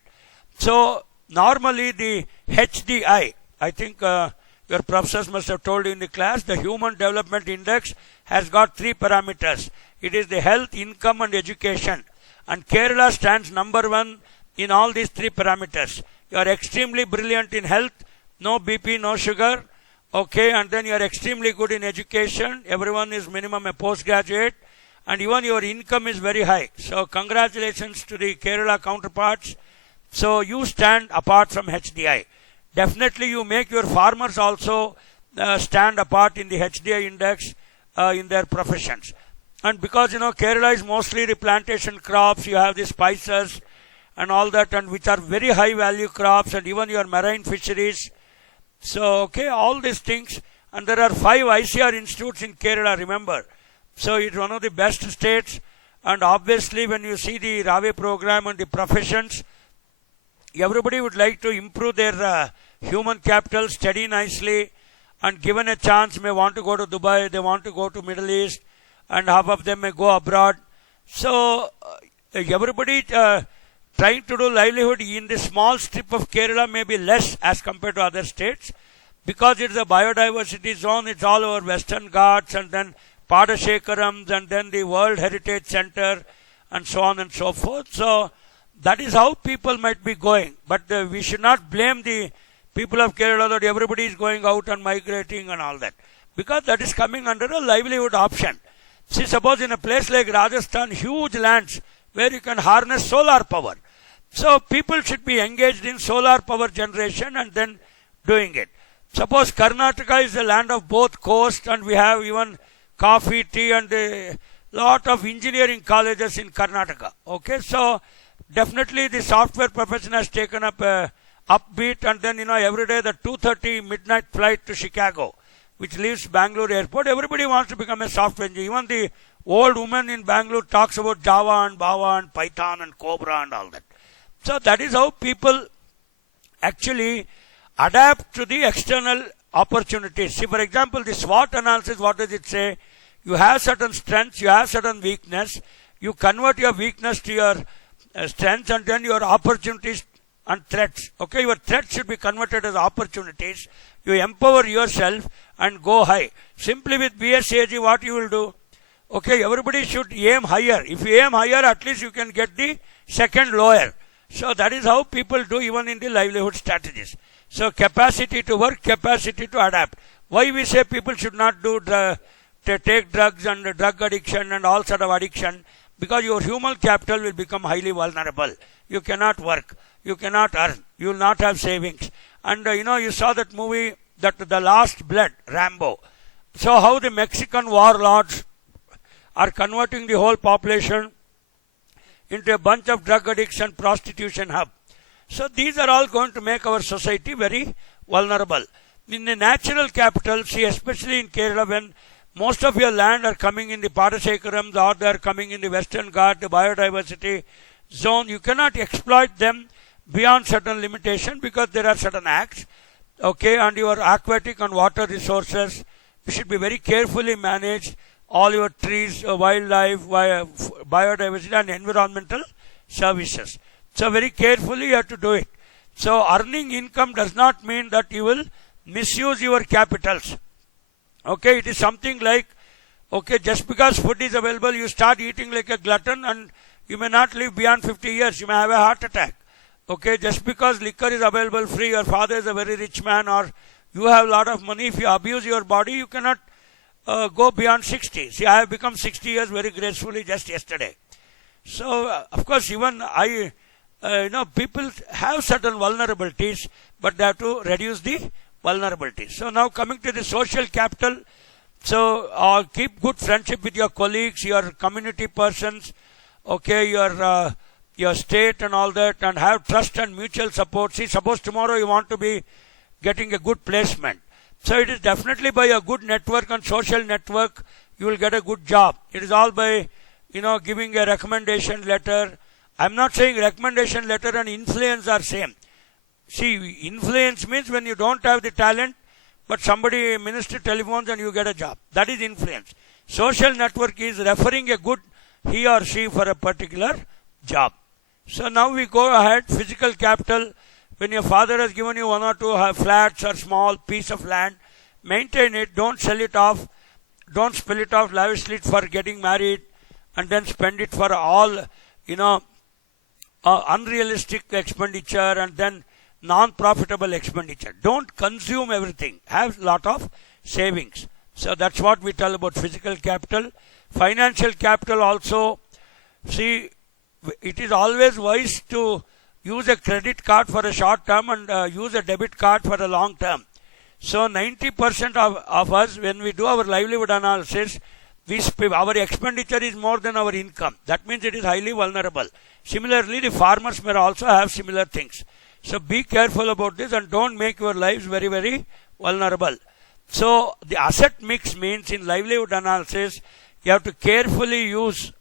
So, normally the HDI, I think your professors must have told you in the class, the Human Development Index has got 3 parameters. It is the health, income and education. And Kerala stands number 1 in all these 3 parameters. You are extremely brilliant in health, no BP, no sugar, okay, and then you are extremely good in education. Everyone is minimum a postgraduate, and even your income is very high. So congratulations to the Kerala counterparts. So you stand apart from HDI. Definitely you make your farmers also stand apart in the HDI index in their professions. And because, Kerala is mostly the plantation crops, you have the spices and all that, and which are very high value crops, and even your marine fisheries. So, okay, all these things. And there are 5 ICR institutes in Kerala, remember. So it's one of the best states. And obviously when you see the RAWE program and the professions, everybody would like to improve their human capital, study nicely, and given a chance may want to go to Dubai, they want to go to Middle East, and half of them may go abroad. So everybody trying to do livelihood in the small strip of Kerala may be less as compared to other states, because it's a biodiversity zone. It's all over Western Ghats, and then Padashekarams, and then the World Heritage Center, and so on and so forth. So that is how people might be going. But we should not blame the people of Kerala that everybody is going out and migrating and all that, because that is coming under a livelihood option. See, suppose in a place like Rajasthan, huge lands where you can harness solar power. So people should be engaged in solar power generation and then doing it. Suppose Karnataka is a land of both coast, and we have even coffee, tea, and a lot of engineering colleges in Karnataka. Okay, so definitely the software profession has taken up a upbeat, and then every day the 2:30 midnight flight to Chicago, which leaves Bangalore airport. Everybody wants to become a software engineer. Even the old woman in Bangalore talks about Java and Bava and Python and Cobra and all that. So that is how people actually adapt to the external opportunities. See, for example, the SWOT analysis, what does it say? You have certain strengths, you have certain weakness. You convert your weakness to your strengths, and then your opportunities and threats. Okay, your threats should be converted as opportunities. You empower yourself and go high. Simply with BSAG, what you will do? Okay, everybody should aim higher. If you aim higher, at least you can get the second lower. So that is how people do even in the livelihood strategies. So capacity to work, capacity to adapt. Why we say people should not do take drugs and drug addiction and all sort of addiction? Because your human capital will become highly vulnerable. You cannot work. You cannot earn. You will not have savings. And you saw that movie, that The Last Blood, Rambo. So how the Mexican warlords are converting the whole population into a bunch of drug addicts and prostitution hub. So these are all going to make our society very vulnerable. In the natural capital, see, especially in Kerala, when most of your land are coming in the Padashekarams, or they are coming in the Western Ghat, the biodiversity zone, you cannot exploit them beyond certain limitation, because there are certain acts. Okay, and your aquatic and water resources, you should be very carefully managed. All your trees, wildlife, biodiversity and environmental services. So very carefully you have to do it. So earning income does not mean that you will misuse your capitals. Okay, it is something like, okay, just because food is available, you start eating like a glutton and you may not live beyond 50 years. You may have a heart attack. Okay, just because liquor is available free, your father is a very rich man, or you have a lot of money, if you abuse your body, you cannot go beyond 60. See, I have become 60 years very gracefully just yesterday. So, of course, even I people have certain vulnerabilities, but they have to reduce the vulnerabilities. So now coming to the social capital. So keep good friendship with your colleagues, your community persons, okay, your state and all that, and have trust and mutual support. See, suppose tomorrow you want to be getting a good placement. So it is definitely by a good network and social network you will get a good job. It is all by, giving a recommendation letter. I'm not saying recommendation letter and influence are same. See, influence means when you don't have the talent, but somebody, minister telephones and you get a job. That is influence. Social network is referring a good he or she for a particular job. So now we go ahead. Physical capital. When your father has given you 1 or 2 flats or small piece of land, maintain it. Don't sell it off. Don't spill it off lavishly for getting married and then spend it for all, unrealistic expenditure and then non-profitable expenditure. Don't consume everything. Have a lot of savings. So that's what we tell about physical capital. Financial capital also. See, it is always wise to use a credit card for a short term and use a debit card for a long term. So 90% of us, when we do our livelihood analysis, our expenditure is more than our income. That means it is highly vulnerable. Similarly, the farmers may also have similar things. So be careful about this and don't make your lives very, very vulnerable. So the asset mix means in livelihood analysis, you have to carefully use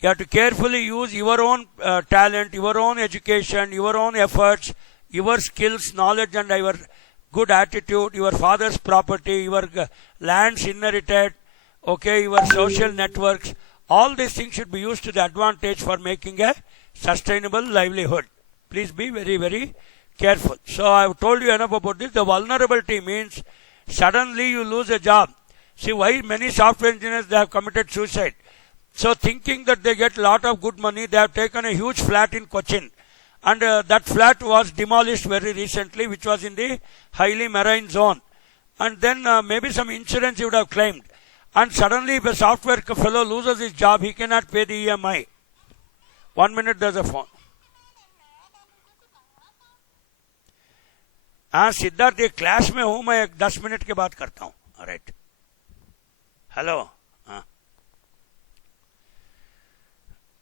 your own talent, your own education, your own efforts, your skills, knowledge and your good attitude, your father's property, your lands inherited, okay, your social networks. All these things should be used to the advantage for making a sustainable livelihood. Please be very, very careful. So I have told you enough about this. The vulnerability means suddenly you lose a job. See why many software engineers, they have committed suicide. So thinking that they get a lot of good money, they have taken a huge flat in Cochin. And that flat was demolished very recently, which was in the highly marine zone. And then maybe some insurance you would have claimed. And suddenly if a software fellow loses his job, he cannot pay the EMI. 1 minute, there's a phone. Siddharth ये class में हूं मैं 10 minute के बाद करता हूं right hello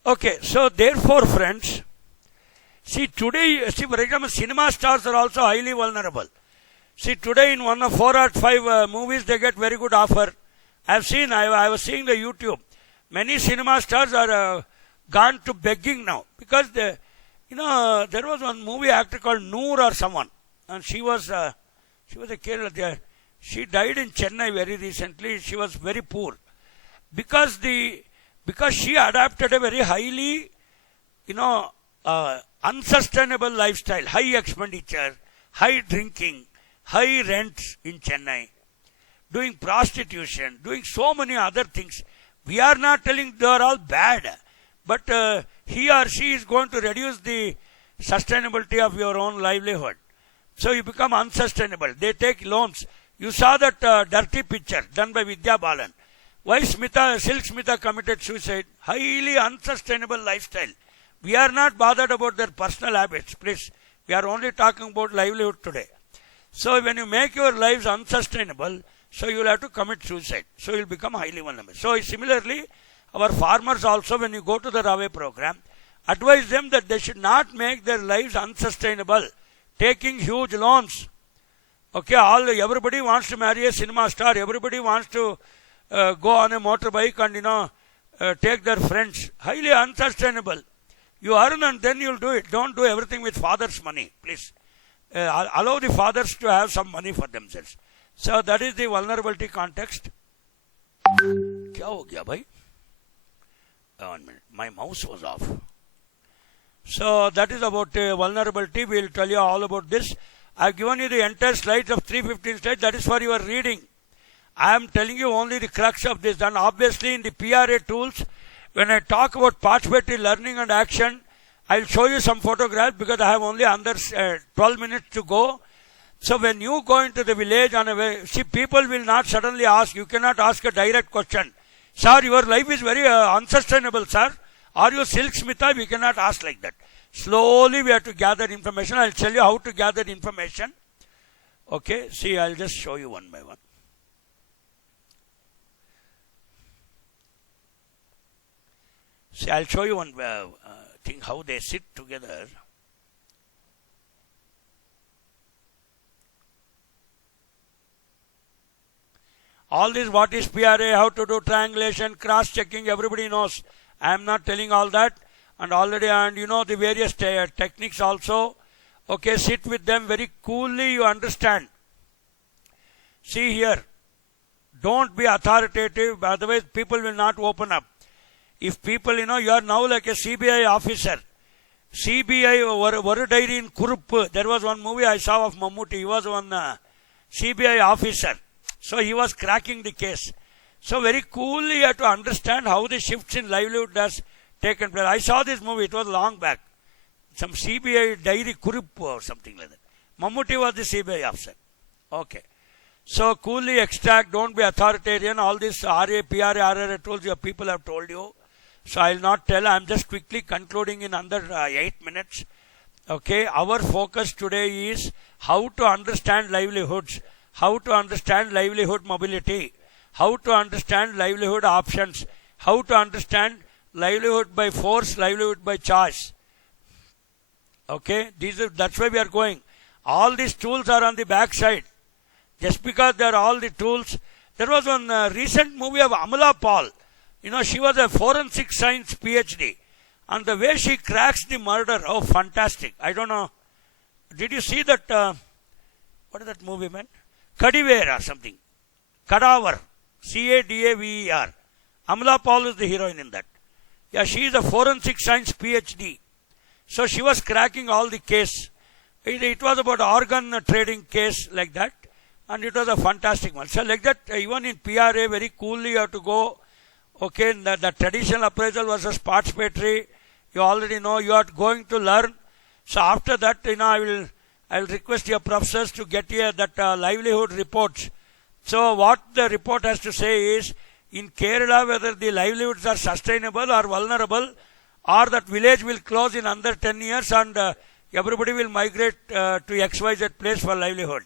okay so therefore friends see today for example cinema stars are also highly vulnerable. See today in 1 or 4 or 5 movies they get very good offer. I was seeing the YouTube, many cinema stars are gone to begging now because there was one movie actor called Noor or someone. And she was a Kerala. She died in Chennai very recently. She was very poor because she adopted a very highly, unsustainable lifestyle, high expenditure, high drinking, high rents in Chennai, doing prostitution, doing so many other things. We are not telling they are all bad, but he or she is going to reduce the sustainability of your own livelihood. So you become unsustainable. They take loans. You saw that dirty picture done by Vidya Balan. Why Silk Smitha committed suicide? Highly unsustainable lifestyle. We are not bothered about their personal habits, please. We are only talking about livelihood today. So when you make your lives unsustainable, so you will have to commit suicide. So you will become highly vulnerable. So similarly, our farmers also, when you go to the RAWE program, advise them that they should not make their lives unsustainable. Taking huge loans. Okay, everybody wants to marry a cinema star. Everybody wants to go on a motorbike and take their friends. Highly unsustainable. You earn and then you'll do it. Don't do everything with father's money, please. Allow the fathers to have some money for themselves. So that is the vulnerability context. Kya ho gaya bhai? 1 minute. My mouse was off. So that is about vulnerability. We will tell you all about this. I have given you the entire slides of 315 slides. That is for your reading. I am telling you only the crux of this. And obviously in the PRA tools, when I talk about participatory learning and action, I will show you some photographs because I have only under 12 minutes to go. So when you go into the village on a way, see, people will not suddenly ask. You cannot ask a direct question. Sir, your life is very unsustainable, sir. Are you Silk Smitha? We cannot ask like that. Slowly we have to gather information. I'll tell you how to gather information. Okay, see, I'll just show you one by one. See, I'll show you one thing, how they sit together. All this, what is PRA, how to do triangulation, cross-checking, everybody knows. I am not telling all that. And already, and you know the various techniques also. Okay, sit with them very coolly, you understand. See here, don't be authoritative, otherwise people will not open up. If people, you are now like a CBI officer. CBI, Varu Diary in Kurup, there was one movie I saw of Mammootty, he was one CBI officer. So he was cracking the case. So very coolly you have to understand how the shifts in livelihood has taken place. I saw this movie, it was long back. Some CBI diary Kurup or something like that. Mammootty was the CBI officer. Okay. So coolly extract, don't be authoritarian. All this RA, PRA, RRA tools your people have told you. So I will not tell, I am just quickly concluding in under 8 minutes. Okay, our focus today is how to understand livelihoods, how to understand livelihood mobility, how to understand livelihood options, how to understand livelihood by force, livelihood by choice. Okay, that's why we are going. All these tools are on the back side. Just because they are all the tools. There was one recent movie of Amala Paul. She was a forensic science PhD. And the way she cracks the murder, oh, fantastic. I don't know. Did you see that, what is that movie, man? Kadiver or something. Cadaver. Cadaver. Amala Paul is the heroine in that. Yeah, she is a forensic science PhD. So she was cracking all the case. It was about organ trading case like that. And it was a fantastic one. So like that, even in PRA, very coolly you have to go. Okay, the traditional appraisal versus participatory, you already know, you are going to learn. So after that, I will request your professors to get here that livelihood reports. So what the report has to say is, in Kerala, whether the livelihoods are sustainable or vulnerable, or that village will close in under 10 years and everybody will migrate to XYZ place for livelihood.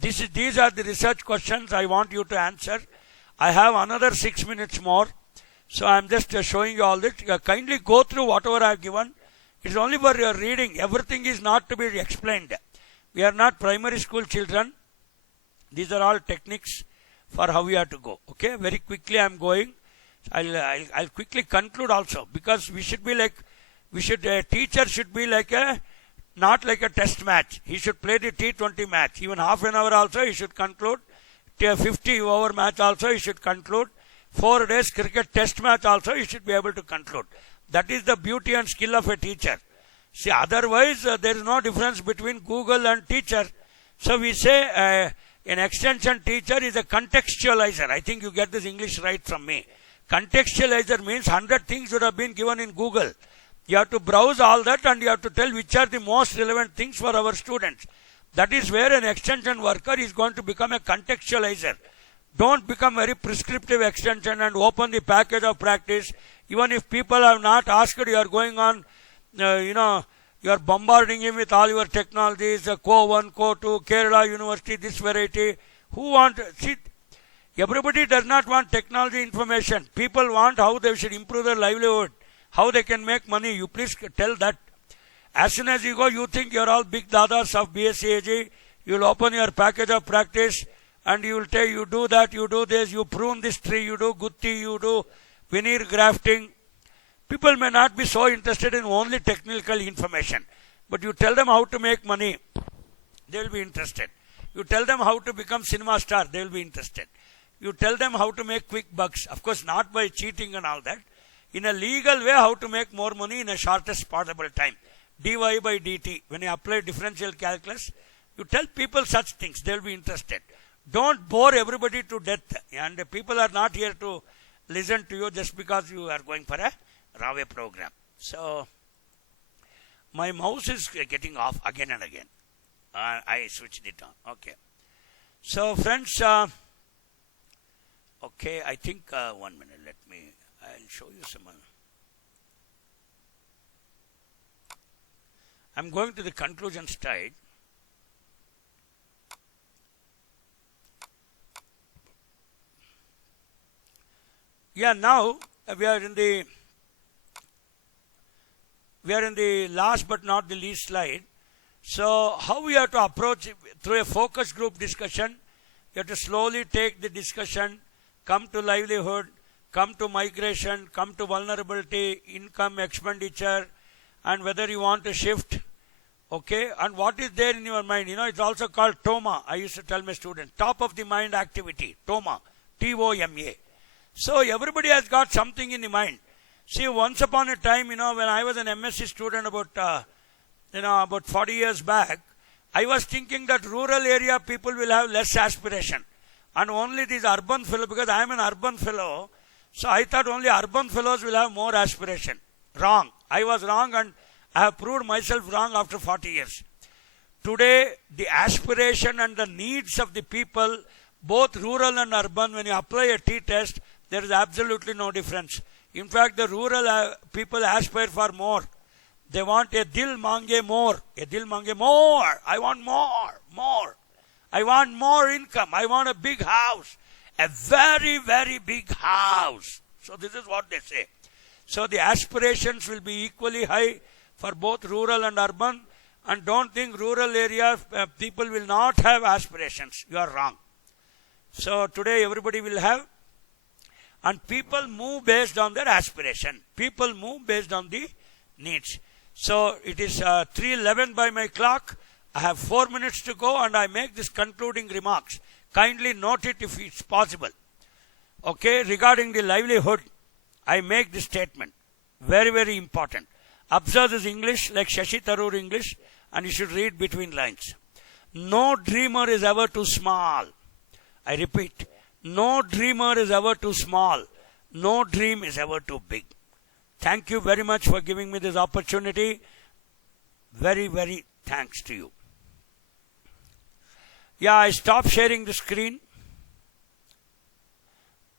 These are the research questions I want you to answer. I have another 6 minutes more. So I am just showing you all this. Kindly go through whatever I have given. It is only for your reading. Everything is not to be explained. We are not primary school children. These are all techniques for how we have to go. Okay, very quickly I am going. I'll quickly conclude also, because we should be like, a teacher should be like not like a test match. He should play the T20 match. Even half an hour also he should conclude. 50-over match also he should conclude. 4 days cricket test match also you should be able to conclude. That is the beauty and skill of a teacher. See, otherwise there is no difference between Google and teacher. So we say an extension teacher is a contextualizer. I think you get this English right from me. Contextualizer means 100 things would have been given in Google. You have to browse all that and you have to tell which are the most relevant things for our students. That is where an extension worker is going to become a contextualizer. Don't become very prescriptive extension and open the package of practice. Even if people have not asked, you are going on, you are bombarding him with all your technologies, Co1, Co2, Kerala University, this variety. Who want, see, everybody does not want technology information. People want how they should improve their livelihood, how they can make money. You please tell that. As soon as you go, you think you are all big dadas of BSc AG. You will open your package of practice. And you will tell, you do that, you do this, you prune this tree, you do gutti, you do veneer grafting. People may not be so interested in only technical information. But you tell them how to make money, they will be interested. You tell them how to become cinema star, they will be interested. You tell them how to make quick bucks. Of course, not by cheating and all that. In a legal way, how to make more money in a shortest possible time. dy by dt. When you apply differential calculus, you tell people such things, they will be interested. Don't bore everybody to death, and people are not here to listen to you just because you are going for a RAWE program. So, my mouse is getting off again and again. I switched it on. Okay. So, friends, okay, I think 1 minute. I'll show you some. I'm going to the conclusion slide. Yeah, now we are in the last but not the least slide. So how we have to approach it? Through a focus group discussion. You have to slowly take the discussion, come to livelihood, come to migration, come to vulnerability, income, expenditure, and whether you want to shift, okay, and what is there in your mind. It's also called TOMA. I used to tell my students, top of the mind activity, TOMA, T-O-M-A. So everybody has got something in the mind. See, once upon a time, when I was an MSc student about 40 years back, I was thinking that rural area people will have less aspiration. And only these urban fellows, because I am an urban fellow, so I thought only urban fellows will have more aspiration. Wrong. I was wrong, and I have proved myself wrong after 40 years. Today, the aspiration and the needs of the people, both rural and urban, when you apply a t-test, there is absolutely no difference. In fact, the rural people aspire for more. They want a dil mange more. A dil mange more. I want more. I want more income. I want a big house. A very, very big house. So this is what they say. So the aspirations will be equally high for both rural and urban. And don't think rural areas people will not have aspirations. You are wrong. So today everybody will have. And people move based on their aspiration. People move based on the needs. So it is 3:11 by my clock. I have 4 minutes to go, and I make this concluding remarks. Kindly note it if it's possible. Okay, regarding the livelihood, I make this statement. Very, very important. Observe this English like Shashi Tharoor English, and you should read between lines. No dreamer is ever too small. I repeat, no dreamer is ever too small. No dream is ever too big. Thank you very much for giving me this opportunity. Very, very thanks to you. Yeah, I stop sharing the screen.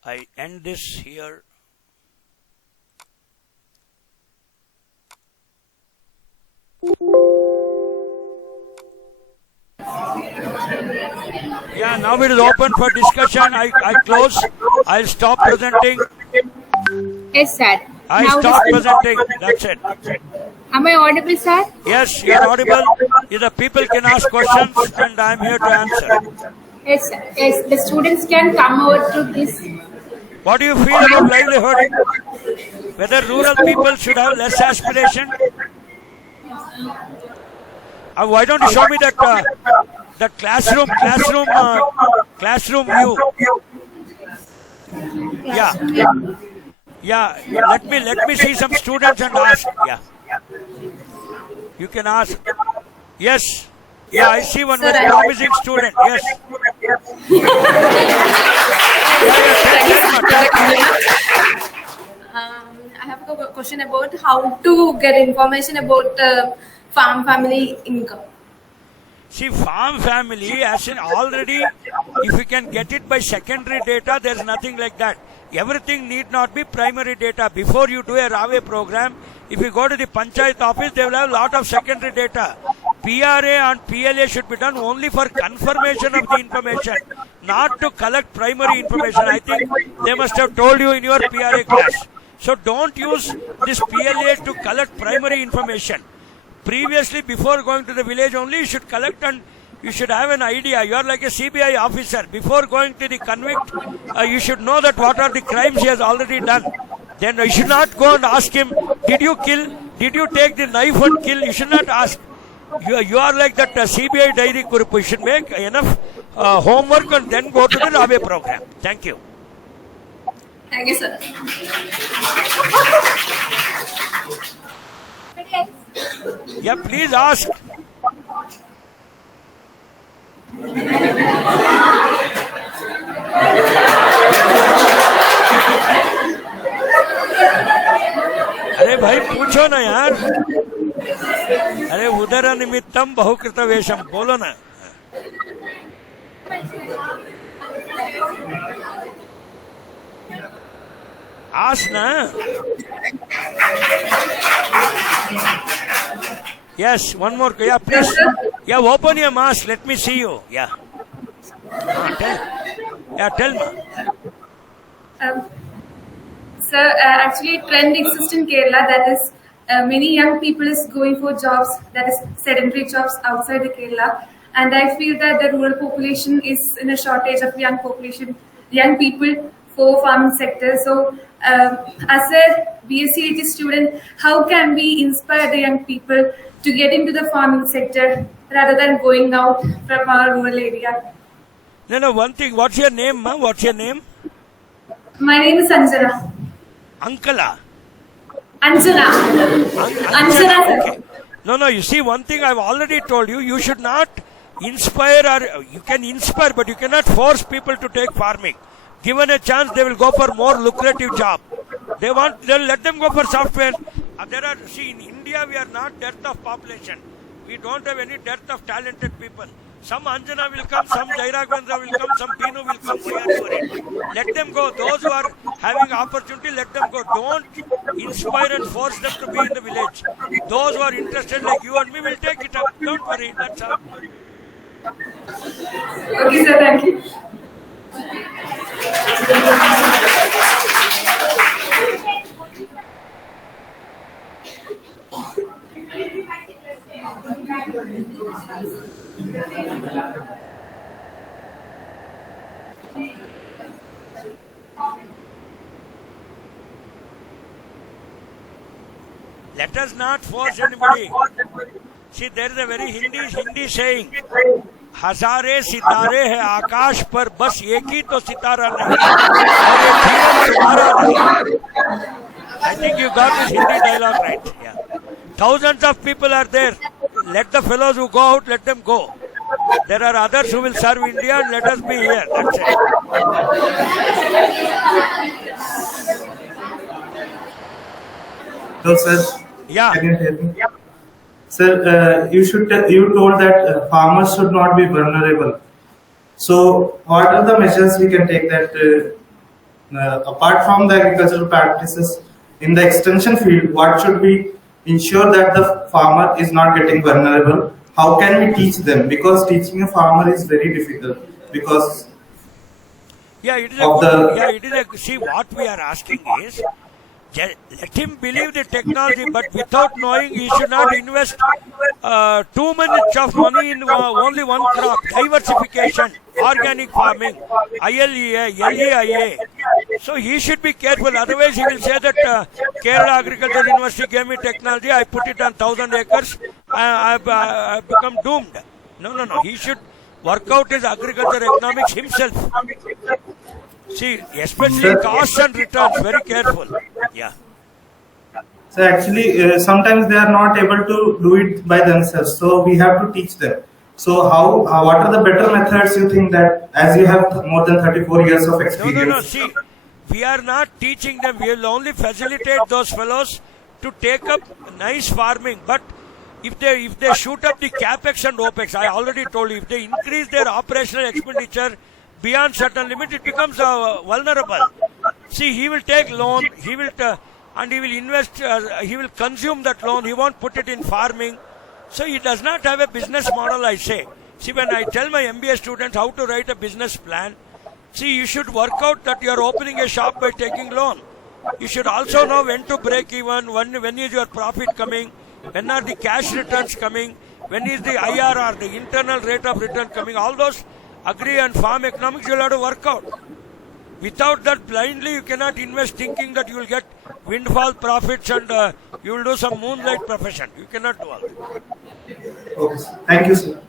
I end this here. Yeah, now it is open for discussion. I close. I'll stop presenting. Yes, sir. I Now stop this- presenting. That's it. Am I audible, sir? Yes, you are audible. The people can ask questions, and I am here to answer. Yes, sir. Yes, the students can come over to this. What do you feel about livelihood? Whether rural people should have less aspiration? Why don't you show me that classroom view? Yeah. Let me see some students and ask. Yeah. You can ask. Yes. Yeah, I see one very promising student. Yes. I have a question about how to get information about farm family income. See, farm family, as in already, if you can get it by secondary data, there is nothing like that. Everything need not be primary data. Before you do a RAWE program, if you go to the Panchayat office, they will have a lot of secondary data. PRA and PLA should be done only for confirmation of the information, not to collect primary information. I think they must have told you in your PRA class. So don't use this PLA to collect primary information. Previously, before going to the village only, you should collect and you should have an idea. You are like a CBI officer. Before going to the convict, you should know that what are the crimes he has already done. Then you should not go and ask him, did you kill? Did you take the knife and kill? You should not ask. You are like that CBI diary group. You should make enough homework and then go to the RAWE program. Thank you. Thank you, sir. Yeah, please ask. अरे भाई पूछो ना यार. अरे उदर निमित्तम बहुकृत वेशम. बोलो ना. Ask na. Yes, one more. Yeah, please. Yeah, open your mask. Let me see you. Yeah. Tell me. Um, Sir, actually, trend exists in Kerala. That is, many young people is going for jobs, that is sedentary jobs outside the Kerala. And I feel that the rural population is in a shortage of young people for farming sector. So, as a BSc student, how can we inspire the young people to get into the farming sector rather than going out from our rural area? No, one thing. What's your name, ma? What's your name? My name is Anjana. Ankala. Anjana. Anjana. Okay. No, you see, one thing I've already told you, you should not inspire, or you can inspire, but you cannot force people to take farming. Given a chance, they will go for more lucrative job. They'll let them go for software. In India, we are not dearth of population. We don't have any dearth of talented people. Some Anjana will come, some Jayaraghvendra will come, some Pinu will come. Why are you worried? Let them go. Those who are having opportunity, let them go. Don't inspire and force them to be in the village. Those who are interested, like you and me, will take it up. Don't worry. That's all. Okay, sir. Thank you. Let us not force anybody. See, there is a very Hindi saying, Hazare सितारे हैं आकाश पर बस एक ही तो सितारा नहीं और ये जीवन तुम्हारा नहीं. I think you got this Hindi dialogue right. Yeah. Thousands of people are there. Let the fellows who go out, let them go. There are others who will serve India, and let us be here. That's it. So, sir. Yeah. Can you hear me? Yeah. Sir, you told that farmers should not be vulnerable. So, what are the measures we can take that apart from the agricultural practices in the extension field? What should we ensure that the farmer is not getting vulnerable? How can we teach them? Because teaching a farmer is very difficult. Because see, what we are asking is, let him believe the technology, but without knowing, he should not invest too much of money in only one crop. Diversification, organic farming, ILEA, LEIA. So he should be careful. Otherwise, he will say that Kerala Agriculture University gave me technology. I put it on 1,000 acres. I've become doomed. No. He should work out his agriculture economics himself. See, especially costs and returns, very careful. Yeah. So actually, sometimes they are not able to do it by themselves. So we have to teach them. So what are the better methods you think that, as you have more than 34 years of experience? No. See, we are not teaching them. We will only facilitate those fellows to take up nice farming. But if they shoot up the capex and opex, I already told you, if they increase their operational expenditure beyond certain limit, it becomes vulnerable. See, he will take loan, he will invest, he will consume that loan, he won't put it in farming. So he does not have a business model, I say. See, when I tell my MBA students how to write a business plan, see, you should work out that you are opening a shop by taking loan. You should also know when to break even, when is your profit coming, when are the cash returns coming, when is the IRR, the internal rate of return coming. All those agri and farm economics you will have to work out. Without that, blindly you cannot invest thinking that you will get windfall profits and you will do some moonlight profession. You cannot do all that. Okay. Thank you, sir.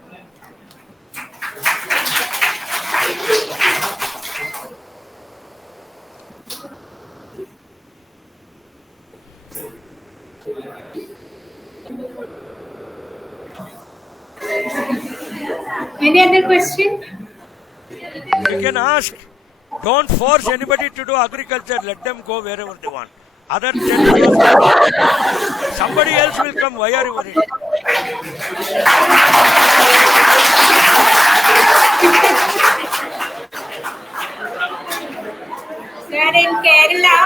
Any other question? You can ask. Don't force anybody to do agriculture. Let them go wherever they want. Other somebody else will come. Why are you worried? Sir, in Kerala,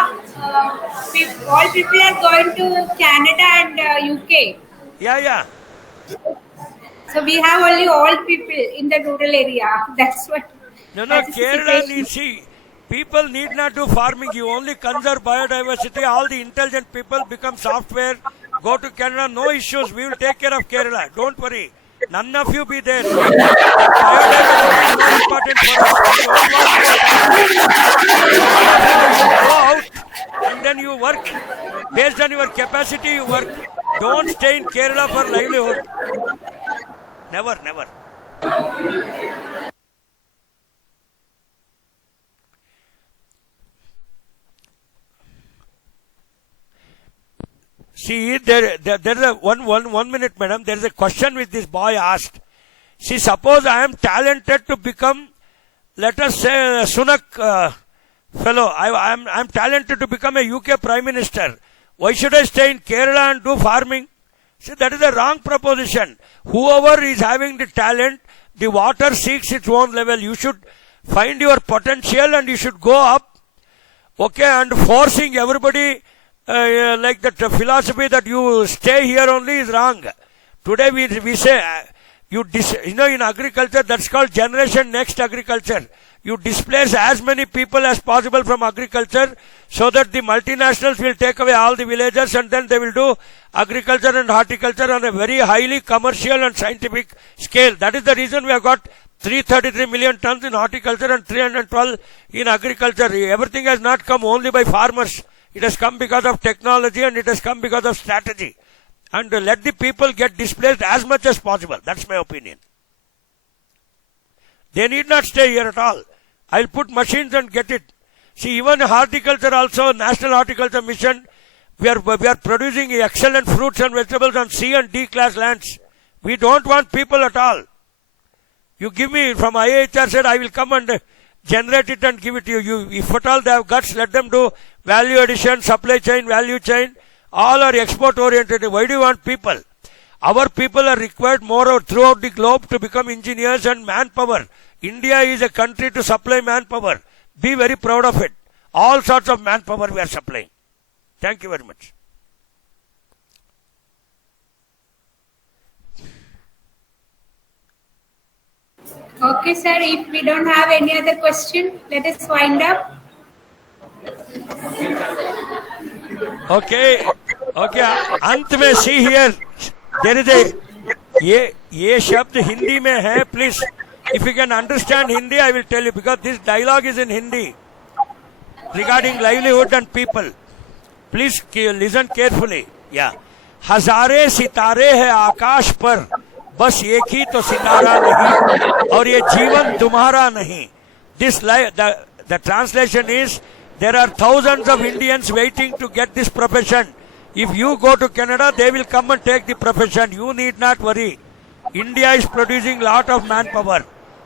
all people are going to Canada and UK. Yeah. So we have only old people in the rural area. That's what. No, that is the Kerala situation. needs, see, people need not do farming. You only conserve biodiversity. All the intelligent people become software. Go to Canada, no issues. We will take care of Kerala. Don't worry. None of you be there. Biodiversity is more important for us. We don't want to go out and then you work. Based on your capacity, you work. Don't stay in Kerala for livelihood. Never, never. See, there is a one minute, madam. There is a question which this boy asked. See, suppose I am talented to become, let us say, Sunak fellow. I am talented to become a UK Prime Minister. Why should I stay in Kerala and do farming? See, that is a wrong proposition. Whoever is having the talent, the water seeks its own level. You should find your potential and you should go up. Okay, and forcing everybody like that philosophy that you stay here only is wrong. Today we say, in agriculture, that's called generation next agriculture. You displace as many people as possible from agriculture so that the multinationals will take away all the villagers and then they will do agriculture and horticulture on a very highly commercial and scientific scale. That is the reason we have got 333 million tons in horticulture and 312 in agriculture. Everything has not come only by farmers. It has come because of technology and it has come because of strategy. And let the people get displaced as much as possible. That's my opinion. They need not stay here at all. I'll put machines and get it. See, even horticulture also, National Horticulture Mission, we are producing excellent fruits and vegetables on C and D class lands. We don't want people at all. You give me, from IIHR said, I will come and generate it and give it to you. If at all they have guts, let them do value addition, supply chain, value chain. All are export oriented. Why do you want people? Our people are required more throughout the globe to become engineers and manpower. India is a country to supply manpower. Be very proud of it. All sorts of manpower we are supplying. Thank you very much. Okay, sir. If we don't have any other question, let us wind up. Okay. अंत में see here. There is a ये शब्द हिंदी में है. Please, if you can understand Hindi, I will tell you, because this dialogue is in Hindi regarding livelihood and people. Please listen carefully. Yeah. Hazare सितारे हैं आकाश पर, बस एक ही तो सितारा नहीं, और ये जीवन तुम्हारा नहीं. The translation is, there are thousands of Indians waiting to get this profession. If you go to Canada, they will come and take the profession. You need not worry. India is producing lot of manpower.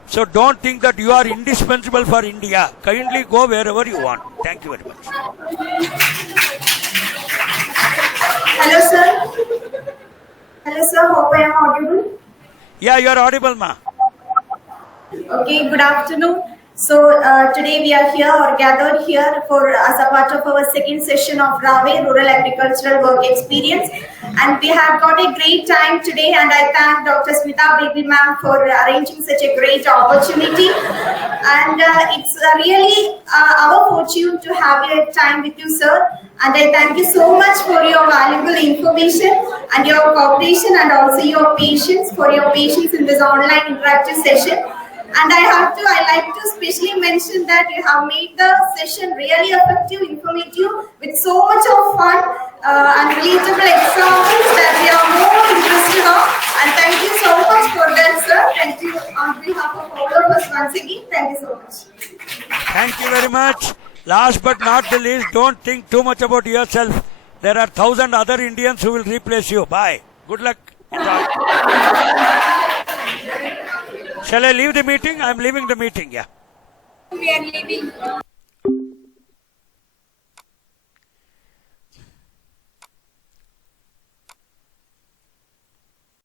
So don't think that you are indispensable for India. Kindly go wherever you want. Thank you very much. Hello, sir. Hello, sir. Hope I am audible. Yeah, you are audible, ma. Okay, good afternoon. So today we are here or gathered here for as a part of our second session of RAWE, Rural Agricultural Work Experience, and we have got a great time today, and I thank Dr. Smita Baby ma'am for arranging such a great opportunity, and it's really our fortune to have a time with you, sir, and I thank you so much for your valuable information and your cooperation and also your patience in this online interactive session. And I like to specially mention that you have made the session really effective, informative, with so much of fun and relatable examples that we are more interested in. And thank you so much for that, sir. Thank you on behalf of all of us once again. Thank you so much. Thank you very much. Last but not the least, don't think too much about yourself. There are 1,000 other Indians who will replace you. Bye. Good luck. Shall I leave the meeting? I am leaving the meeting, yeah. We are leaving.